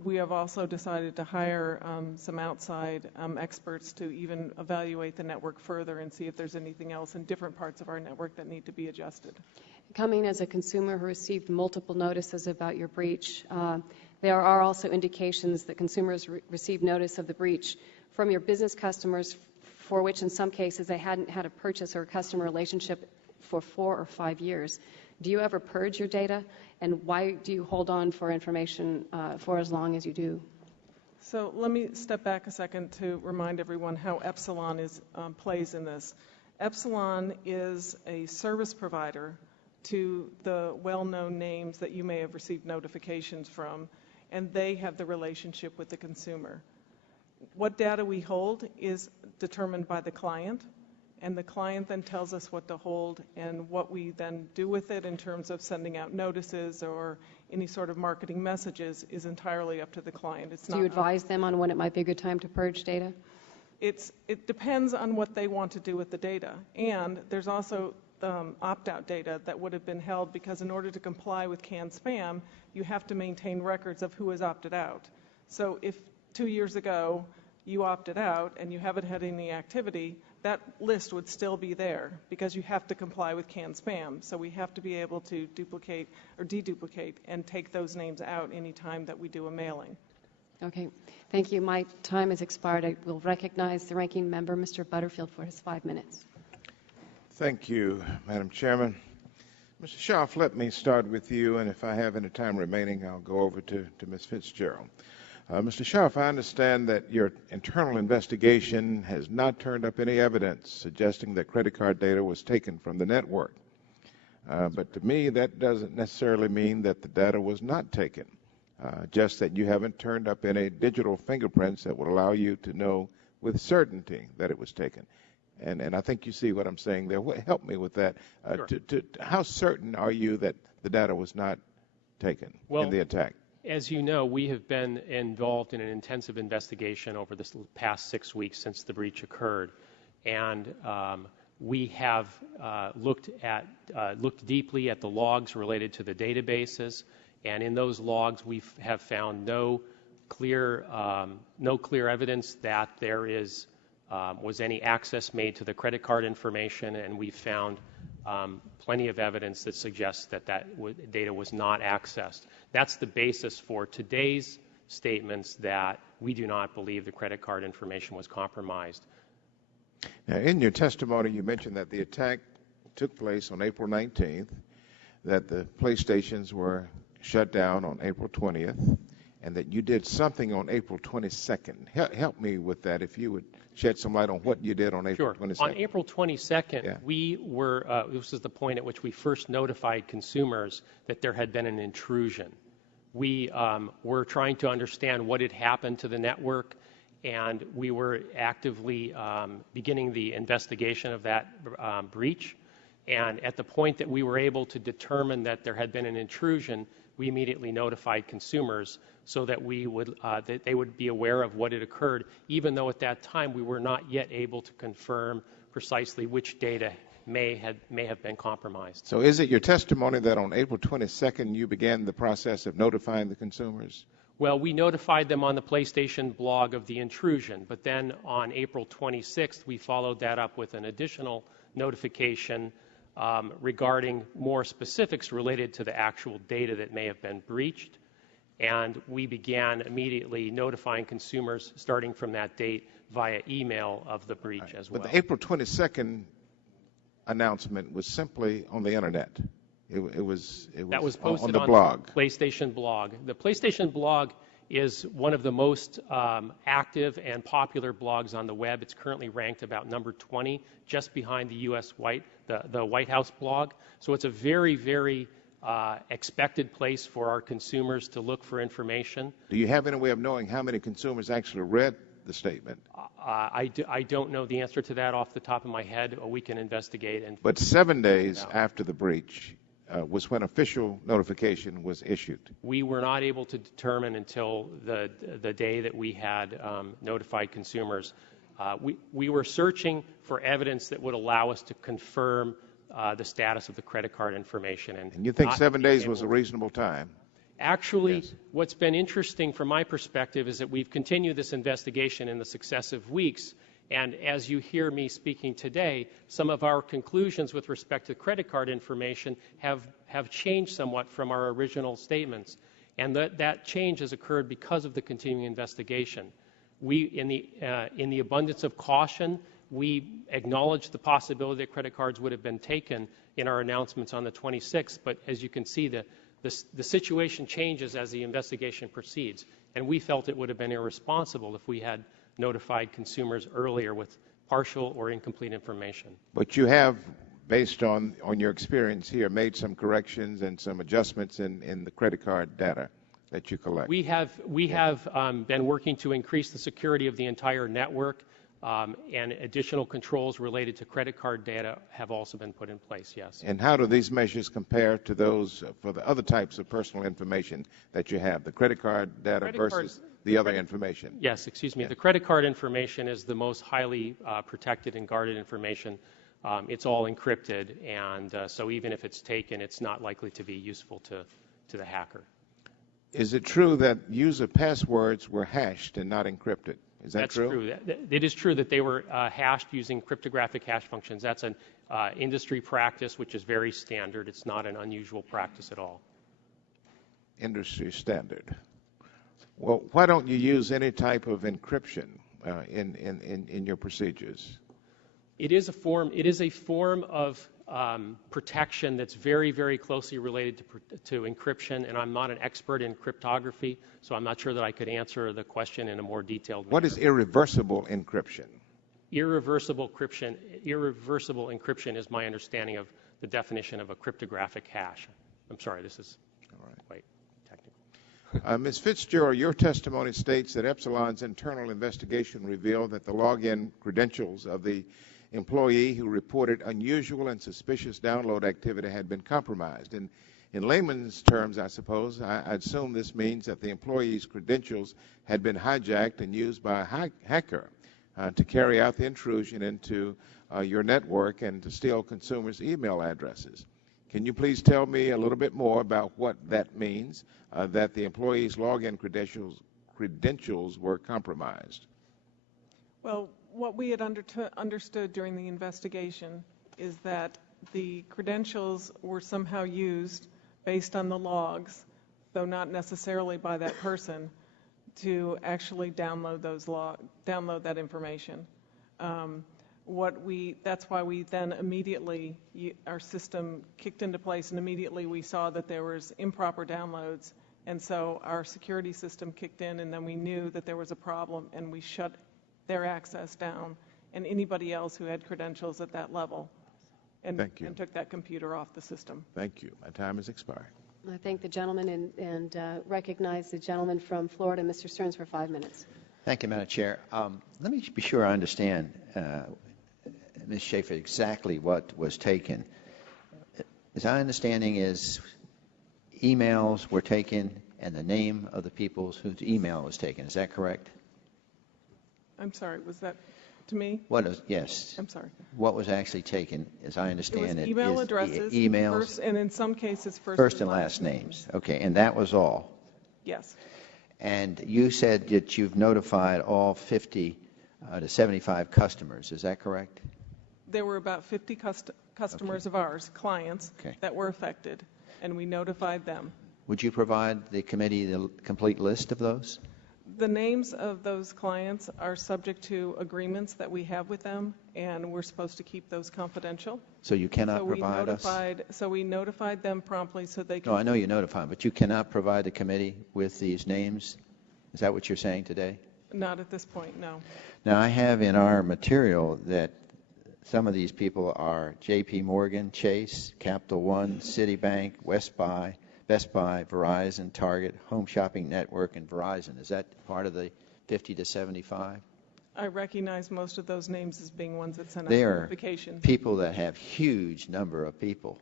We have also decided to hire some outside experts to even evaluate the network further and see if there's anything else in different parts of our network that need to be adjusted. Coming as a consumer who received multiple notices about your breach, there are also indications that consumers received notice of the breach from your business customers, for which in some cases they hadn't had a purchase or a customer relationship for 4 or 5 years. Do you ever purge your data, and why do you hold on for information for as long as you do? So let me step back a second to remind everyone how Epsilon plays in this. Epsilon is a service provider to the well-known names that you may have received notifications from, and they have the relationship with the consumer. What data we hold is determined by the client, and the client then tells us what to hold, and what we then do with it in terms of sending out notices or any sort of marketing messages is entirely up to the client. Do you advise them on when it might be a good time to purge data? It depends on what they want to do with the data, and there's also opt-out data that would have been held, because in order to comply with canned spam, you have to maintain records of who has opted out. So if 2 years ago you opted out and you haven't had any activity, that list would still be there because you have to comply with canned spam. So we have to be able to duplicate or deduplicate and take those names out any time that we do a mailing. Okay, thank you. My time has expired. I will recognize the ranking member, Mr. Butterfield, for his 5 minutes. Thank you, Madam Chairman. Mr. Schaaf, let me start with you, and if I have any time remaining, I'll go over to Ms. Fitzgerald. Mr. Schaaf, I understand that your internal investigation has not turned up any evidence suggesting that credit card data was taken from the network. But to me, that doesn't necessarily mean that the data was not taken, just that you haven't turned up any digital fingerprints that would allow you to know with certainty that it was taken. And I think you see what I'm saying there. Help me with that. Sure. How certain are you that the data was not taken in the attack? As you know, we have been involved in an intensive investigation over this past 6 weeks since the breach occurred, and we have looked deeply at the logs related to the databases, and in those logs we have found no clear evidence that there was any access made to the credit card information, and we found plenty of evidence that suggests that data was not accessed. That's the basis for today's statements that we do not believe the credit card information was compromised. Now, in your testimony, you mentioned that the attack took place on April 19th, that the PlayStations were shut down on April 20th, and that you did something on April 22nd. Help me with that, if you would shed some light on what you did on April 22nd. On April 22nd, we were, this is the point at which we first notified consumers that there had been an intrusion. We were trying to understand what had happened to the network, and we were actively beginning the investigation of that breach. And at the point that we were able to determine that there had been an intrusion, we immediately notified consumers so that that they would be aware of what had occurred, even though at that time we were not yet able to confirm precisely which data may have been compromised. So is it your testimony that on April 22nd you began the process of notifying the consumers? Well, we notified them on the PlayStation blog of the intrusion, but then on April 26th we followed that up with an additional notification regarding more specifics related to the actual data that may have been breached. And we began immediately notifying consumers starting from that date via email of the breach as well. But the April 22nd announcement was simply on the internet. It was posted on the blog. PlayStation blog. The PlayStation blog is one of the most active and popular blogs on the web. It's currently ranked about number 20, just behind the the White House blog. So it's a very, very expected place for our consumers to look for information. Do you have any way of knowing how many consumers actually read the statement? I don't know the answer to that off the top of my head. We can investigate. But 7 days after the breach, was when official notification was issued. We were not able to determine until the day that we had notified consumers. We were searching for evidence that would allow us to confirm the status of the credit card information. And you think 7 days was a reasonable time? Actually, Yes. What's been interesting from my perspective is that we've continued this investigation in the successive weeks. And as you hear me speaking today, some of our conclusions with respect to credit card information have changed somewhat from our original statements. And that change has occurred because of the continuing investigation. We, in the abundance of caution, we acknowledged the possibility that credit cards would have been taken in our announcements on the 26th. But as you can see, the situation changes as the investigation proceeds. And we felt it would have been irresponsible if we had notified consumers earlier with partial or incomplete information. But you have, based on your experience here, made some corrections and some adjustments in the credit card data that you collect. We have been working to increase the security of the entire network, and additional controls related to credit card data have also been put in place, yes. And how do these measures compare to those for the other types of personal information that you have, the credit card data versus the other information? Yes, excuse me. Yeah. The credit card information is the most highly protected and guarded information. It's all encrypted, and so even if it's taken, it's not likely to be useful to the hacker. Is it true that user passwords were hashed and not encrypted? Is that true? That's true. It is true that they were hashed using cryptographic hash functions. That's an industry practice which is very standard. It's not an unusual practice at all. Industry standard. Well, why don't you use any type of encryption in your procedures? It is a form of protection that's very, very closely related to encryption, and I'm not an expert in cryptography, so I'm not sure that I could answer the question in a more detailed manner. What is irreversible encryption? Irreversible encryption is my understanding of the definition of a cryptographic hash. I'm sorry, this is quite technical. Ms. Fitzgerald, your testimony states that Epsilon's internal investigation revealed that the login credentials of the employee who reported unusual and suspicious download activity had been compromised. And in layman's terms, I suppose, I assume this means that the employee's credentials had been hijacked and used by a hacker to carry out the intrusion into your network and to steal consumers' email addresses. Can you please tell me a little bit more about what that means, that the employee's login credentials were compromised? Well, what we had understood during the investigation is that the credentials were somehow used based on the logs, though not necessarily by that person, to actually download that information. That's why we then immediately, our system kicked into place, and immediately we saw that there was improper downloads, and so our security system kicked in, and then we knew that there was a problem, and we shut their access down, and anybody else who had credentials at that level, and took that computer off the system. Thank you. My time has expired. I thank the gentleman and recognize the gentleman from Florida, Mr. Stearns, for 5 minutes. Thank you, Madam Chair. Let me be sure I understand, Ms. Schaefer, exactly what was taken. As I understanding is emails were taken and the name of the people whose email was taken. Is that correct? I'm sorry, was that to me? Yes. I'm sorry. What was actually taken, as I understand it, email is addresses, emails, and in some cases first and last names. Okay, and that was all? Yes. And you said that you've notified all 50 to 75 customers. Is that correct? There were about 50 customers of ours, clients, that were affected, and we notified them. Would you provide the committee the complete list of those? The names of those clients are subject to agreements that we have with them, and we're supposed to keep those confidential. So you cannot provide us? So we notified them promptly so they could... No, I know you notified, but you cannot provide the committee with these names? Is that what you're saying today? Not at this point, no. Now, I have in our material that some of these people are J.P. Morgan, Chase, Capital One, Citibank, Best Buy, Verizon, Target, Home Shopping Network, and Verizon. Is that part of the 50 to 75? I recognize most of those names as being ones that sent out notifications. They are people that have huge number of people.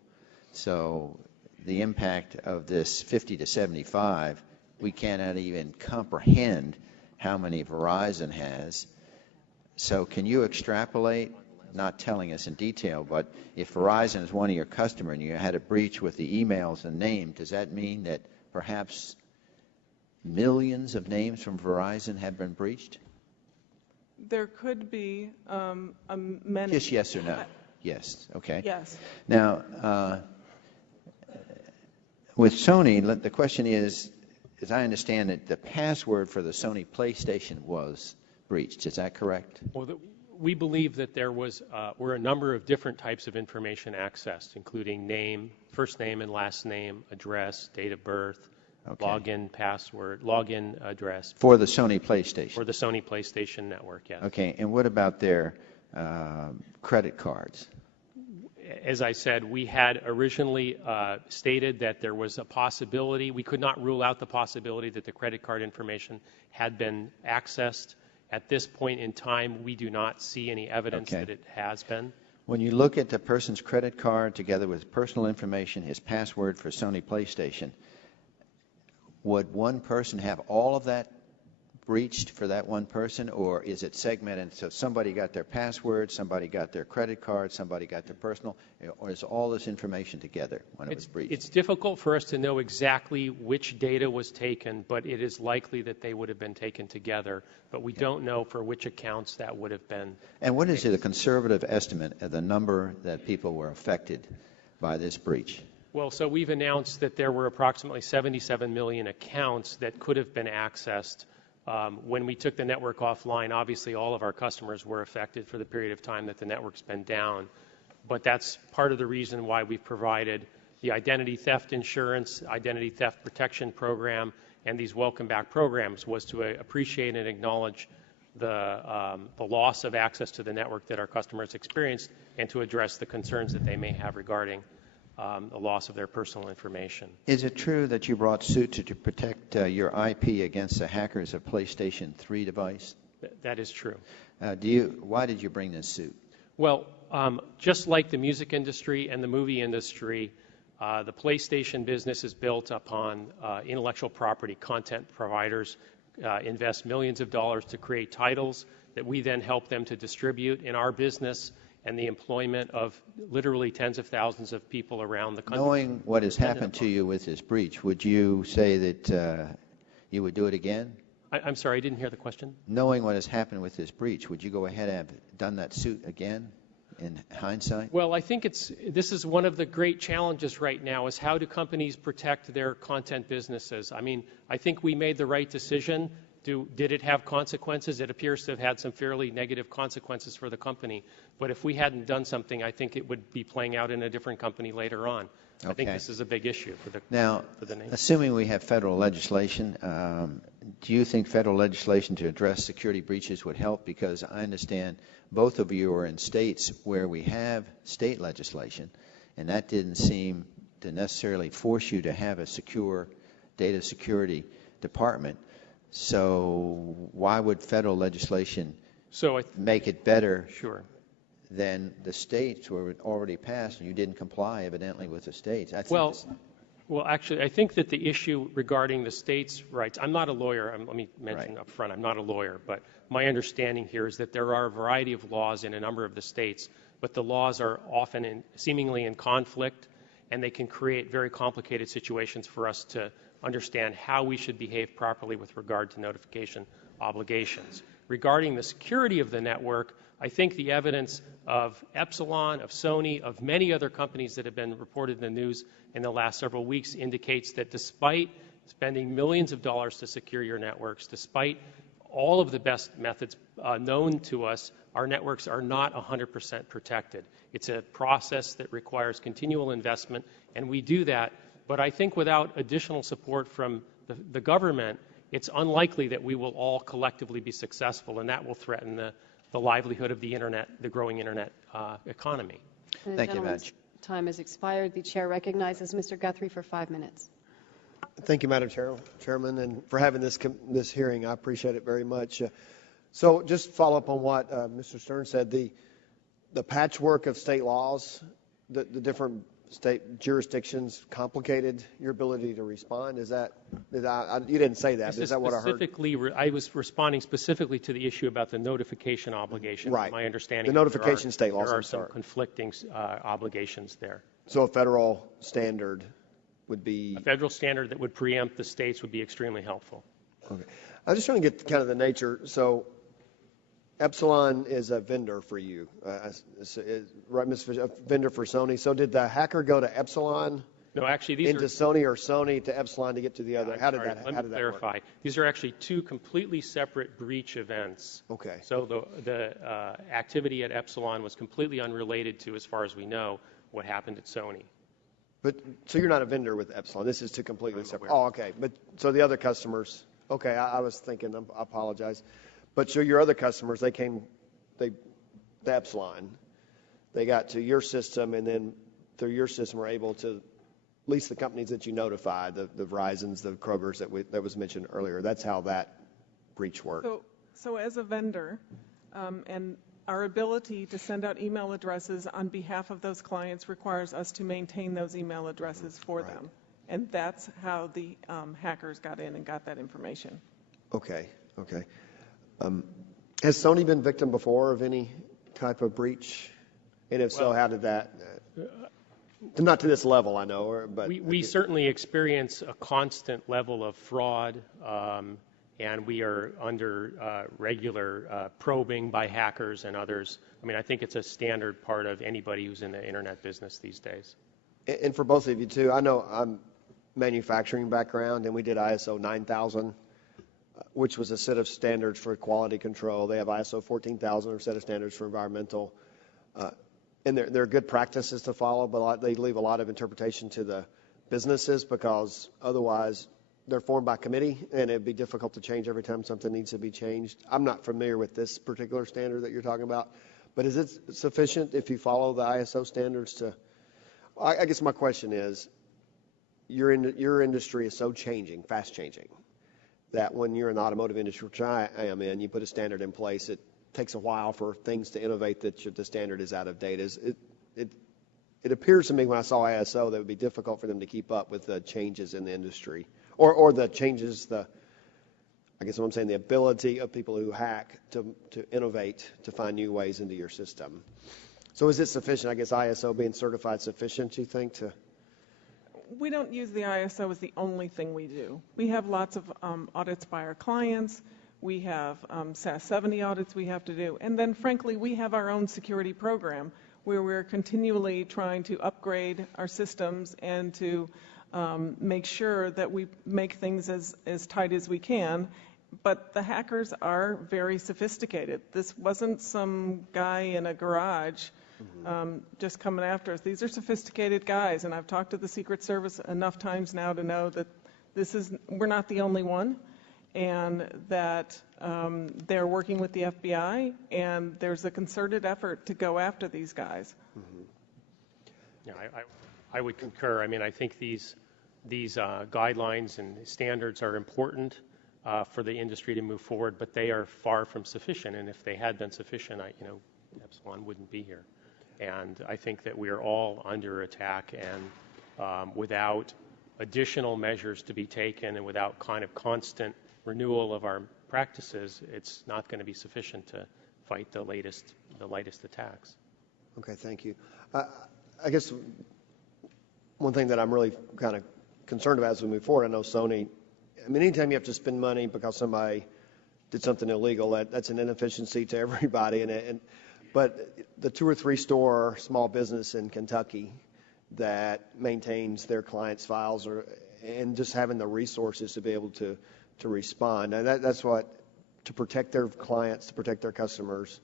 So the impact of this 50 to 75, we cannot even comprehend how many Verizon has. So can you extrapolate, not telling us in detail, but if Verizon is one of your customers and you had a breach with the emails and name, does that mean that perhaps millions of names from Verizon have been breached? There could be many. Just yes or no? Yes. Okay. Yes. Now, with Sony, the question is, as I understand it, the password for the Sony PlayStation was breached. Is that correct? Well, we believe that there were a number of different types of information accessed, including name, first name and last name, address, date of birth, login password, login address. For the Sony PlayStation? For the Sony PlayStation network, yes. Okay, and what about their credit cards? As I said, we had originally stated that there was a possibility. We could not rule out the possibility that the credit card information had been accessed. At this point in time, we do not see any evidence that it has been. When you look at the person's credit card together with personal information, his password for Sony PlayStation, would one person have all of that breached for that one person, or is it segmented? So somebody got their password, somebody got their credit card, somebody got their personal, or is all this information together when it was breached? It's difficult for us to know exactly which data was taken, but it is likely that they would have been taken together. But we don't know for which accounts that would have been. And what is it, a conservative estimate of the number that people were affected by this breach? Well, so we've announced that there were approximately 77 million accounts that could have been accessed. When we took the network offline, obviously all of our customers were affected for the period of time that the network's been down. But that's part of the reason why we've provided the identity theft insurance, identity theft protection program, and these welcome back programs, was to appreciate and acknowledge the loss of access to the network that our customers experienced, and to address the concerns that they may have regarding the loss of their personal information. Is it true that you brought suit to protect your IP against the hackers of PlayStation 3 device? That is true. Why did you bring this suit? Well, just like the music industry and the movie industry, the PlayStation business is built upon intellectual property. Content providers invest millions of dollars to create titles that we then help them to distribute. In our business, and the employment of literally tens of thousands of people around the country. Knowing what has happened to you with this breach, would you say that you would do it again? I'm sorry, I didn't hear the question. Knowing what has happened with this breach, would you go ahead and have done that suit again in hindsight? Well, I think this is one of the great challenges right now, is how do companies protect their content businesses? I mean, I think we made the right decision. Did it have consequences? It appears to have had some fairly negative consequences for the company. But if we hadn't done something, I think it would be playing out in a different company later on. Okay. I think this is a big issue for the nation. Assuming we have federal legislation, do you think federal legislation to address security breaches would help? Because I understand both of you are in states where we have state legislation, and that didn't seem to necessarily force you to have a secure data security department. So why would federal legislation make it better than the states where it already passed and you didn't comply evidently with the states? Well, actually, I think that the issue regarding the states' rights, I'm not a lawyer. Let me mention up front, I'm not a lawyer. But my understanding here is that there are a variety of laws in a number of the states, but the laws are often seemingly in conflict, and they can create very complicated situations for us to understand how we should behave properly with regard to notification obligations. Regarding the security of the network, I think the evidence of Epsilon, of Sony, of many other companies that have been reported in the news in the last several weeks indicates that despite spending millions of dollars to secure your networks, despite all of the best methods known to us, our networks are not 100% protected. It's a process that requires continual investment, and we do that. But I think without additional support from the government, it's unlikely that we will all collectively be successful, and that will threaten the livelihood of the internet, the growing internet economy. Thank you, Madam. Time has expired. The chair recognizes Mr. Guthrie for 5 minutes. Thank you, Madam Chairman, and for having this hearing. I appreciate it very much. So just follow up on what Mr. Stern said. The patchwork of state laws, the different state jurisdictions complicated your ability to respond? Is that, you didn't say that, but is that what I heard? I was responding specifically to the issue about the notification obligation. Right. My understanding The notification state laws. There are some conflicting obligations there. So a federal standard would be... A federal standard that would preempt the states would be extremely helpful. Okay. I'm just trying to get kind of the nature. So Epsilon is a vendor for you, right, Ms. Fisher? A vendor for Sony. So did the hacker go to Epsilon? No, actually, these into are Sony, or Sony to Epsilon to get to the other? How did that clarify. Work? These are actually two completely separate breach events. Okay. So the activity at Epsilon was completely unrelated to, as far as we know, what happened at Sony. But so you're not a vendor with Epsilon. This is two completely separate. Oh, okay. But so the other customers. Okay, I was thinking. I apologize. But so your other customers, the Epsilon, they got to your system, and then through your system were able to, at least the companies that you notified, the Verizons, the Krogers that was mentioned earlier. That's how that breach worked. So as a vendor, and our ability to send out email addresses on behalf of those clients requires us to maintain those email addresses for them. And that's how the hackers got in and got that information. Okay. Has Sony been victim before of any type of breach? And if so, how did that... not to this level, I know. But we certainly experience a constant level of fraud, and we are under regular probing by hackers and others. I mean, I think it's a standard part of anybody who's in the internet business these days. And for both of you, too, I know I'm manufacturing background, and we did ISO 9000, which was a set of standards for quality control. They have ISO 14000, a set of standards for environmental. And they're good practices to follow, but they leave a lot of interpretation to the businesses, because otherwise they're formed by committee, and it'd be difficult to change every time something needs to be changed. I'm not familiar with this particular standard that you're talking about, but is it sufficient if you follow the ISO standards to... I guess my question is, your industry is so fast changing, that when you're in the automotive industry, which I am in, you put a standard in place, it takes a while for things to innovate that the standard is out of date. It appears to me when I saw ISO that it would be difficult for them to keep up with the changes in the industry, or the changes, I guess what I'm saying, the ability of people who hack to innovate, to find new ways into your system. So is it sufficient? I guess ISO being certified sufficient, you think, to... We don't use the ISO as the only thing we do. We have lots of audits by our clients. We have SAS 70 audits we have to do. And then, frankly, we have our own security program where we're continually trying to upgrade our systems and to make sure that we make things as tight as we can. But the hackers are very sophisticated. This wasn't some guy in a garage just coming after us. These are sophisticated guys, and I've talked to the Secret Service enough times now to know that we're not the only one, and that they're working with the FBI, and there's a concerted effort to go after these guys. Yeah, I would concur. I mean, I think these guidelines and standards are important for the industry to move forward, but they are far from sufficient. And if they had been sufficient, Epsilon wouldn't be here. And I think that we are all under attack, and without additional measures to be taken and without kind of constant renewal of our practices, it's not going to be sufficient to fight the latest attacks. Okay, thank you. I guess one thing that I'm really kind of concerned about as we move forward, I know Sony, I mean, anytime you have to spend money because somebody did something illegal, that's an inefficiency to everybody. But the 2 or 3 store small business in Kentucky that maintains their clients' files, and just having the resources to be able to respond, and that's what, to protect their clients, to protect their customers.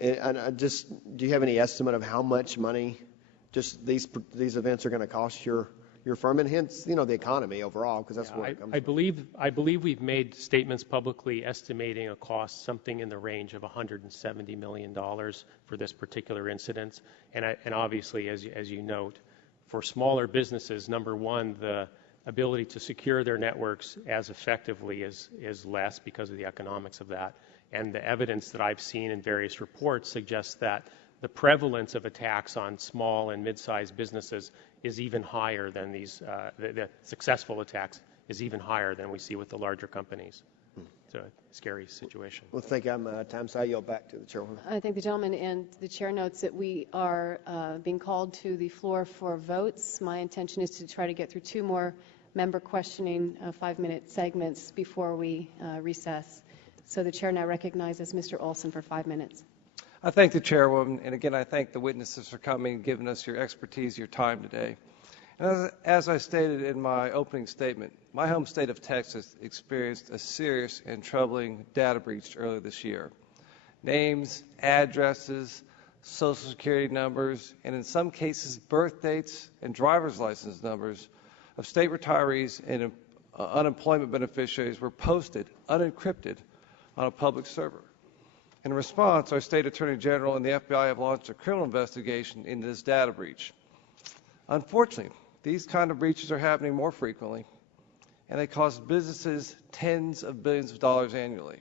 And do you have any estimate of how much money just these events are going to cost your firm, and hence, the economy overall, because that's where it comes from. I believe we've made statements publicly estimating a cost something in the range of $170 million for this particular incident. And obviously, as you note, for smaller businesses, number one, the ability to secure their networks as effectively is less because of the economics of that. And the evidence that I've seen in various reports suggests that the prevalence of attacks on small and mid-sized businesses is even higher than the successful attacks is even higher than we see with the larger companies. It's a scary situation. Well, thank you. I'm out of time, so I yield back to the chairwoman. I think the gentleman and the chair notes that we are being called to the floor for votes. My intention is to try to get through 2 more member questioning 5-minute segments before we recess. So the chair now recognizes Mr. Olson for 5 minutes. I thank the chairwoman, and again, I thank the witnesses for coming and giving us your expertise, your time today. And as I stated in my opening statement, my home state of Texas experienced a serious and troubling data breach earlier this year. Names, addresses, social security numbers, and in some cases, birth dates and driver's license numbers of state retirees and unemployment beneficiaries were posted unencrypted on a public server. In response, our state attorney general and the FBI have launched a criminal investigation into this data breach. Unfortunately, these kind of breaches are happening more frequently, and they cost businesses tens of billions of dollars annually.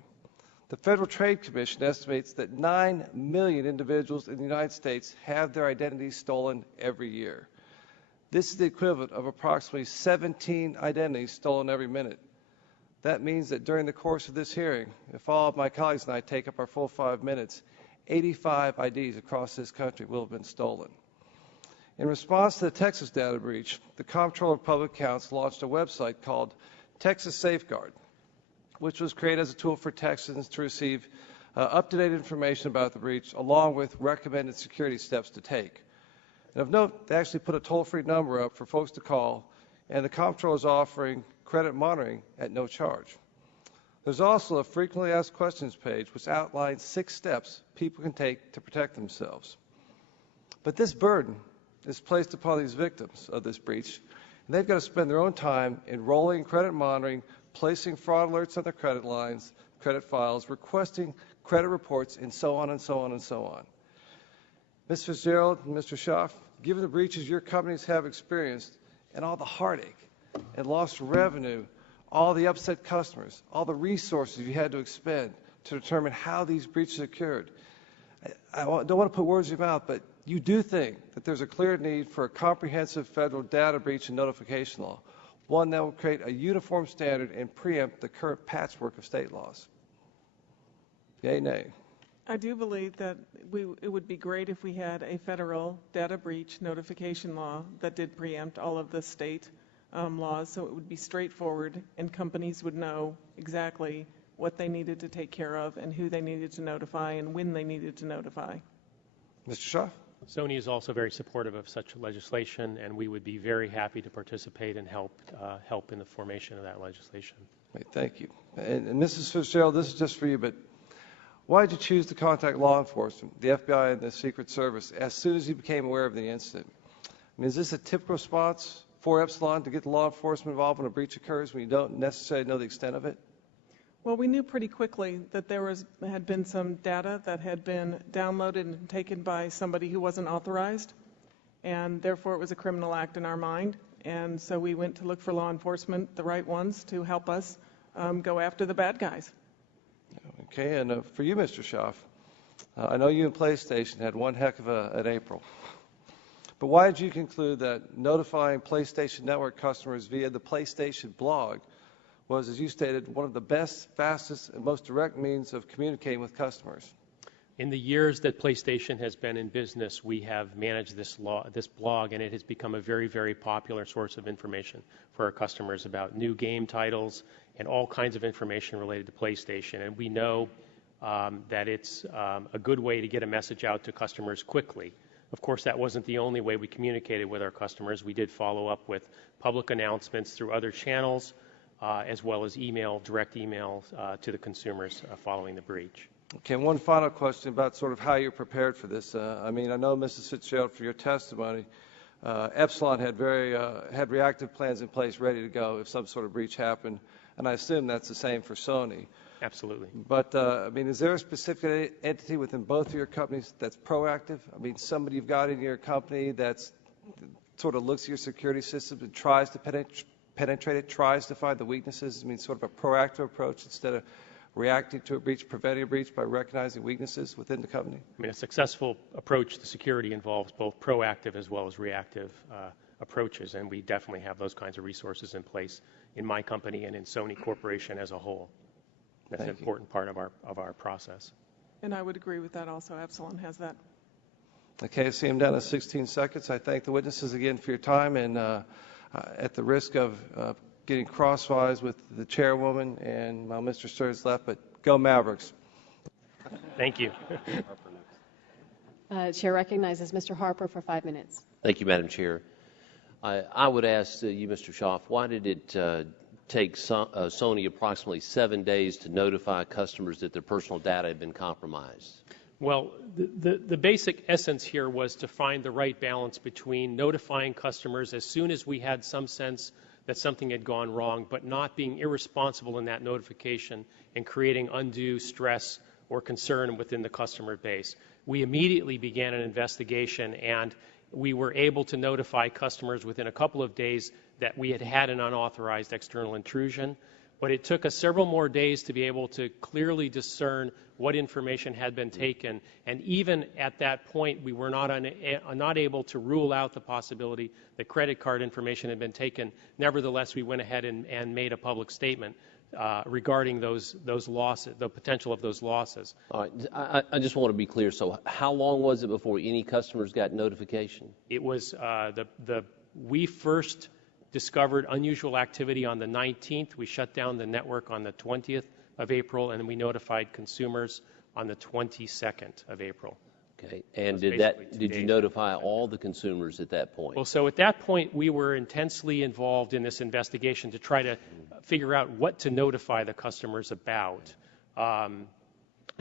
The Federal Trade Commission estimates that 9 million individuals in the United States have their identities stolen every year. This is the equivalent of approximately 17 identities stolen every minute. That means that during the course of this hearing, if all of my colleagues and I take up our full 5 minutes, 85 IDs across this country will have been stolen. In response to the Texas data breach, the Comptroller of Public Accounts launched a website called Texas Safeguard, which was created as a tool for Texans to receive up-to-date information about the breach, along with recommended security steps to take. And of note, they actually put a toll-free number up for folks to call, and the Comptroller is offering credit monitoring at no charge. There's also a frequently asked questions page which outlines 6 steps people can take to protect themselves. But this burden is placed upon these victims of this breach, and they've got to spend their own time enrolling credit monitoring, placing fraud alerts on their credit lines, credit files, requesting credit reports, and so on and so on and so on. Ms. Fitzgerald and Mr. Schaaf, given the breaches your companies have experienced and all the heartache and lost revenue, all the upset customers, all the resources you had to expend to determine how these breaches occurred, I don't want to put words in your mouth, but you do think that there's a clear need for a comprehensive federal data breach and notification law, one that will create a uniform standard and preempt the current patchwork of state laws. Yay, nay? I do believe that it would be great if we had a federal data breach notification law that did preempt all of the state laws, so it would be straightforward and companies would know exactly what they needed to take care of and who they needed to notify and when they needed to notify. Mr. Schaaf? Sony is also very supportive of such legislation, and we would be very happy to participate and help in the formation of that legislation. Great, thank you. And Mrs. Fitzgerald, this is just for you, but why did you choose to contact law enforcement, the FBI and the Secret Service, as soon as you became aware of the incident? I mean, is this a typical response for Epsilon to get the law enforcement involved when a breach occurs when you don't necessarily know the extent of it? Well, we knew pretty quickly that there had been some data that had been downloaded and taken by somebody who wasn't authorized, and therefore it was a criminal act in our mind. And so we went to look for law enforcement, the right ones, to help us go after the bad guys. Okay, and for you, Mr. Schaaf, I know you and PlayStation had one heck of an April. But why did you conclude that notifying PlayStation Network customers via the PlayStation blog was, as you stated, one of the best, fastest, and most direct means of communicating with customers? In the years that PlayStation has been in business, we have managed this blog, and it has become a very, very popular source of information for our customers about new game titles and all kinds of information related to PlayStation. And we know that it's a good way to get a message out to customers quickly. Of course, that wasn't the only way we communicated with our customers. We did follow up with public announcements through other channels, as well as direct email to the consumers following the breach. Okay, one final question about sort of how you're prepared for this. I mean, I know, Mrs. Fitzgerald, for your testimony, Epsilon had had reactive plans in place ready to go if some sort of breach happened, and I assume that's the same for Sony. Absolutely. But, I mean, is there a specific entity within both of your companies that's proactive? I mean, somebody you've got in your company that sort of looks at your security systems and tries to penetrate it, tries to find the weaknesses? I mean, sort of a proactive approach instead of reacting to a breach, preventing a breach by recognizing weaknesses within the company? I mean, a successful approach to security involves both proactive as well as reactive approaches, and we definitely have those kinds of resources in place in my company and in Sony Corporation as a whole. That's an important part of our process. And I would agree with that also. Epsilon has that. Okay, I see I'm down to 16 seconds. I thank the witnesses again for your time, and at the risk of getting crosswise with the chairwoman and Mr. Sturz left, but go Mavericks. Thank you. Chair recognizes Mr. Harper for 5 minutes. Thank you, Madam Chair. I would ask you, Mr. Schaaf, why did it take Sony approximately 7 days to notify customers that their personal data had been compromised? Well, the basic essence here was to find the right balance between notifying customers as soon as we had some sense that something had gone wrong, but not being irresponsible in that notification and creating undue stress or concern within the customer base. We immediately began an investigation, and we were able to notify customers within a couple of days that we had had an unauthorized external intrusion. But it took us several more days to be able to clearly discern what information had been taken. And even at that point, we were not able to rule out the possibility that credit card information had been taken. Nevertheless, we went ahead and made a public statement regarding those losses, the potential of those losses. All right. I just want to be clear. So how long was it before any customers got notification? It was we first discovered unusual activity on the 19th. We shut down the network on the 20th of April, and we notified consumers on the 22nd of April. Okay. And did you notify all the consumers at that point? Well, so at that point, we were intensely involved in this investigation to try to figure out what to notify the customers about. And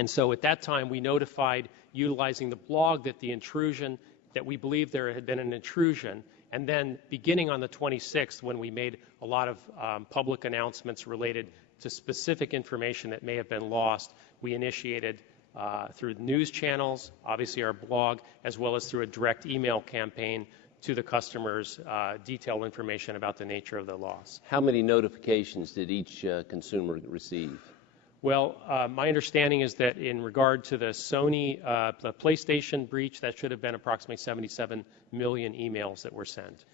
so at that time, we notified, utilizing the blog, that we believed there had been an intrusion. And then beginning on the 26th, when we made a lot of public announcements related to specific information that may have been lost, we initiated through news channels, obviously our blog, as well as through a direct email campaign to the customers, detailed information about the nature of the loss. How many notifications did each consumer receive? Well, my understanding is that in regard to the Sony, the PlayStation breach, that should have been approximately 77 million emails that were sent.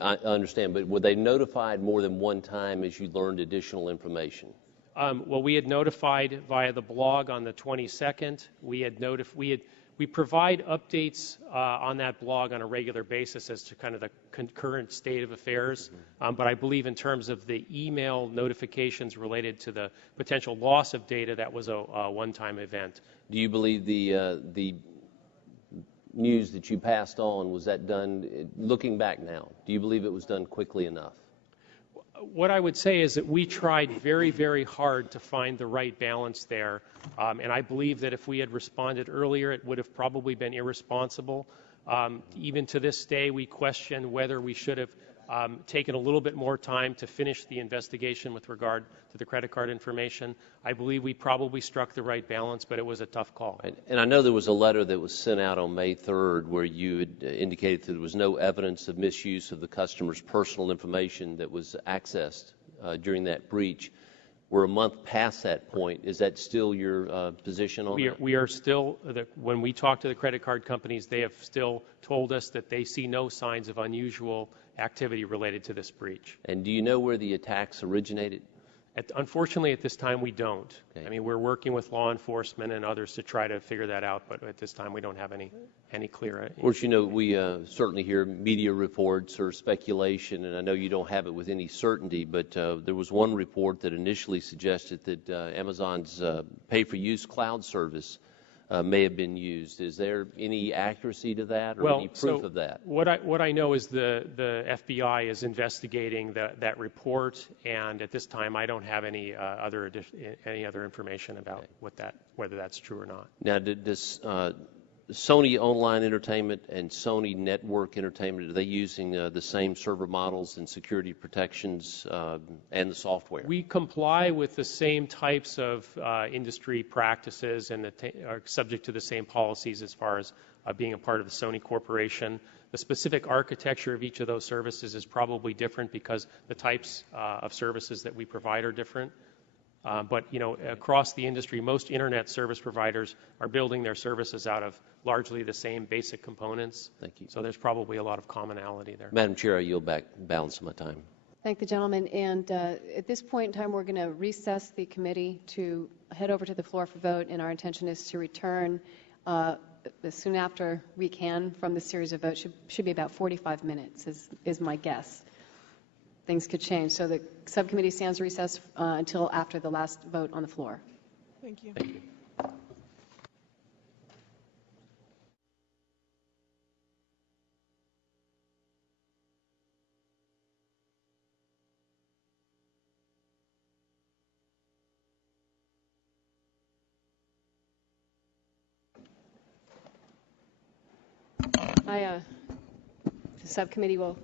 I understand, but were they notified more than one time as you learned additional information? Well, we had notified via the blog on the 22nd. We provide updates on that blog on a regular basis as to kind of the current state of affairs. But I believe in terms of the email notifications related to the potential loss of data, that was a one-time event. Do you believe the news that you passed on, was that done, looking back now, do you believe it was done quickly enough? What I would say is that we tried very, very hard to find the right balance there. And I believe that if we had responded earlier, it would have probably been irresponsible. Even to this day, we question whether we should have taken a little bit more time to finish the investigation with regard to the credit card information. I believe we probably struck the right balance, but it was a tough call. And I know there was a letter that was sent out on May 3rd where you had indicated that there was no evidence of misuse of the customer's personal information that was accessed during that breach. We're a month past that point. Is that still your position on that? We are still, when we talk to the credit card companies, they have still told us that they see no signs of unusual activity related to this breach. And do you know where the attacks originated? Unfortunately, at this time, we don't. Okay. I mean, we're working with law enforcement and others to try to figure that out, but at this time, we don't have any clear. Of course, you know, we certainly hear media reports or speculation, and I know you don't have it with any certainty, but there was one report that initially suggested that Amazon's pay-for-use cloud service may have been used. Is there any accuracy to that or any proof of that? What I know is the FBI is investigating that report, and at this time I don't have any other information about whether that's true or not. Now, does Sony Online Entertainment and Sony Network Entertainment, are they using the same server models and security protections and the software? We comply with the same types of industry practices and are subject to the same policies as far as being a part of the Sony Corporation. The specific architecture of each of those services is probably different because the types of services that we provide are different. But, across the industry, most internet service providers are building their services out of largely the same basic components. Thank you. So there's probably a lot of commonality there. Madam Chair, I yield back balance of my time. Thank the gentleman. And at this point in time, we're going to recess the committee to head over to the floor for vote, and our intention is to return as soon after we can from the series of votes. Should be about 45 minutes is my guess. Things could change. So the subcommittee stands recessed until after the last vote on the floor. Thank you. Thank you. The subcommittee will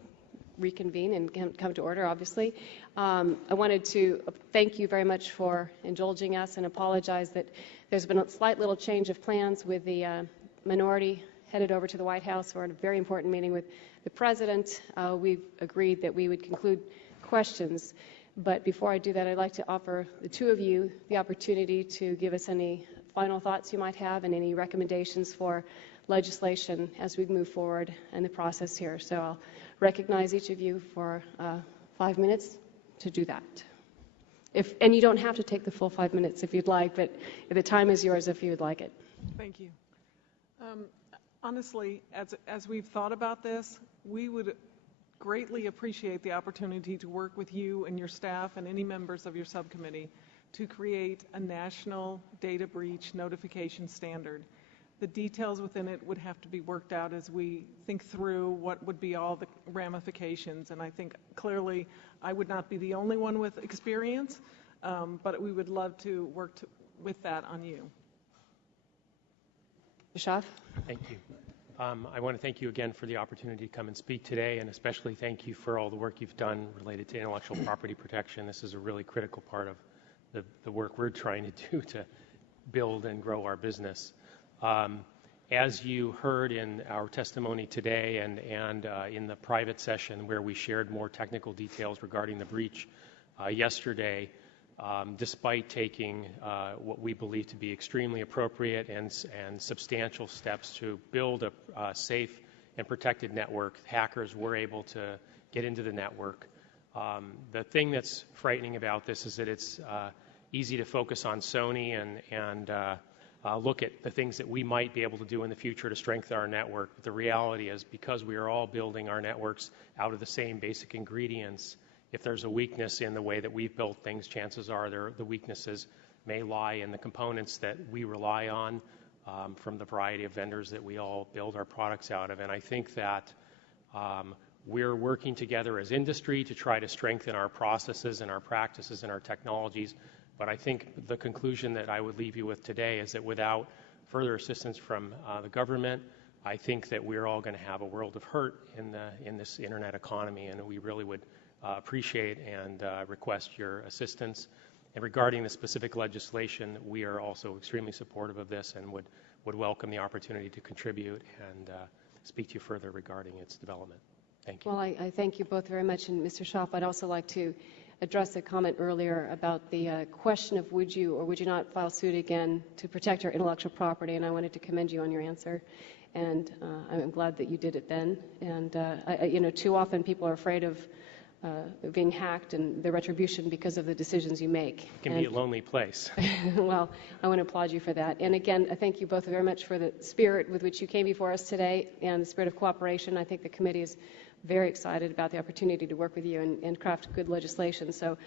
reconvene and come to order, obviously. I wanted to thank you very much for indulging us and apologize that there's been a slight little change of plans with the minority headed over to the White House for a very important meeting with the President. We've agreed that we would conclude questions. But before I do that, I'd like to offer the two of you the opportunity to give us any final thoughts you might have and any recommendations for legislation as we move forward in the process here. So I'll recognize each of you for 5 minutes to do that. And you don't have to take the full 5 minutes if you'd like, but the time is yours if you would like it. Thank you. Honestly, as we've thought about this, we would greatly appreciate the opportunity to work with you and your staff and any members of your subcommittee to create a national data breach notification standard. The details within it would have to be worked out as we think through what would be all the ramifications. And I think clearly I would not be the only one with experience, but we would love to work with that on you. Bischoff? Thank you. I want to thank you again for the opportunity to come and speak today, and especially thank you for all the work you've done related to intellectual property protection. This is a really critical part of the work we're trying to do to build and grow our business. As you heard in our testimony today and in the private session where we shared more technical details regarding the breach yesterday, despite taking what we believe to be extremely appropriate and substantial steps to build a safe and protected network, hackers were able to get into the network. The thing that's frightening about this is that it's easy to focus on Sony and look at the things that we might be able to do in the future to strengthen our network. But the reality is, because we are all building our networks out of the same basic ingredients, if there's a weakness in the way that we've built things, chances are the weaknesses may lie in the components that we rely on from the variety of vendors that we all build our products out of. And I think that we're working together as industry to try to strengthen our processes and our practices and our technologies. But I think the conclusion that I would leave you with today is that without further assistance from the government, I think that we're all going to have a world of hurt in this internet economy, and we really would appreciate and request your assistance. And regarding the specific legislation, we are also extremely supportive of this and would welcome the opportunity to contribute and speak to you further regarding its development. Thank you. Well, I thank you both very much. And Mr. Schaaf, I'd also like to address a comment earlier about the question of would you or would you not file suit again to protect our intellectual property, and I wanted to commend you on your answer. And I'm glad that you did it then. And, too often people are afraid of being hacked and the retribution because of the decisions you make. It can be a lonely place. Well, I want to applaud you for that. And again, I thank you both very much for the spirit with which you came before us today and the spirit of cooperation. I think the committee is very excited about the opportunity to work with you and craft good legislation. So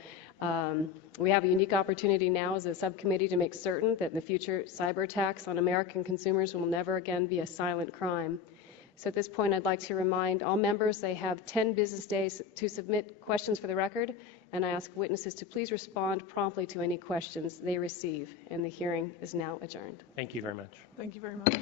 we have a unique opportunity now as a subcommittee to make certain that in the future cyber attacks on American consumers will never again be a silent crime. So at this point, I'd like to remind all members they have 10 business days to submit questions for the record, and I ask witnesses to please respond promptly to any questions they receive. And the hearing is now adjourned. Thank you very much. Thank you very much.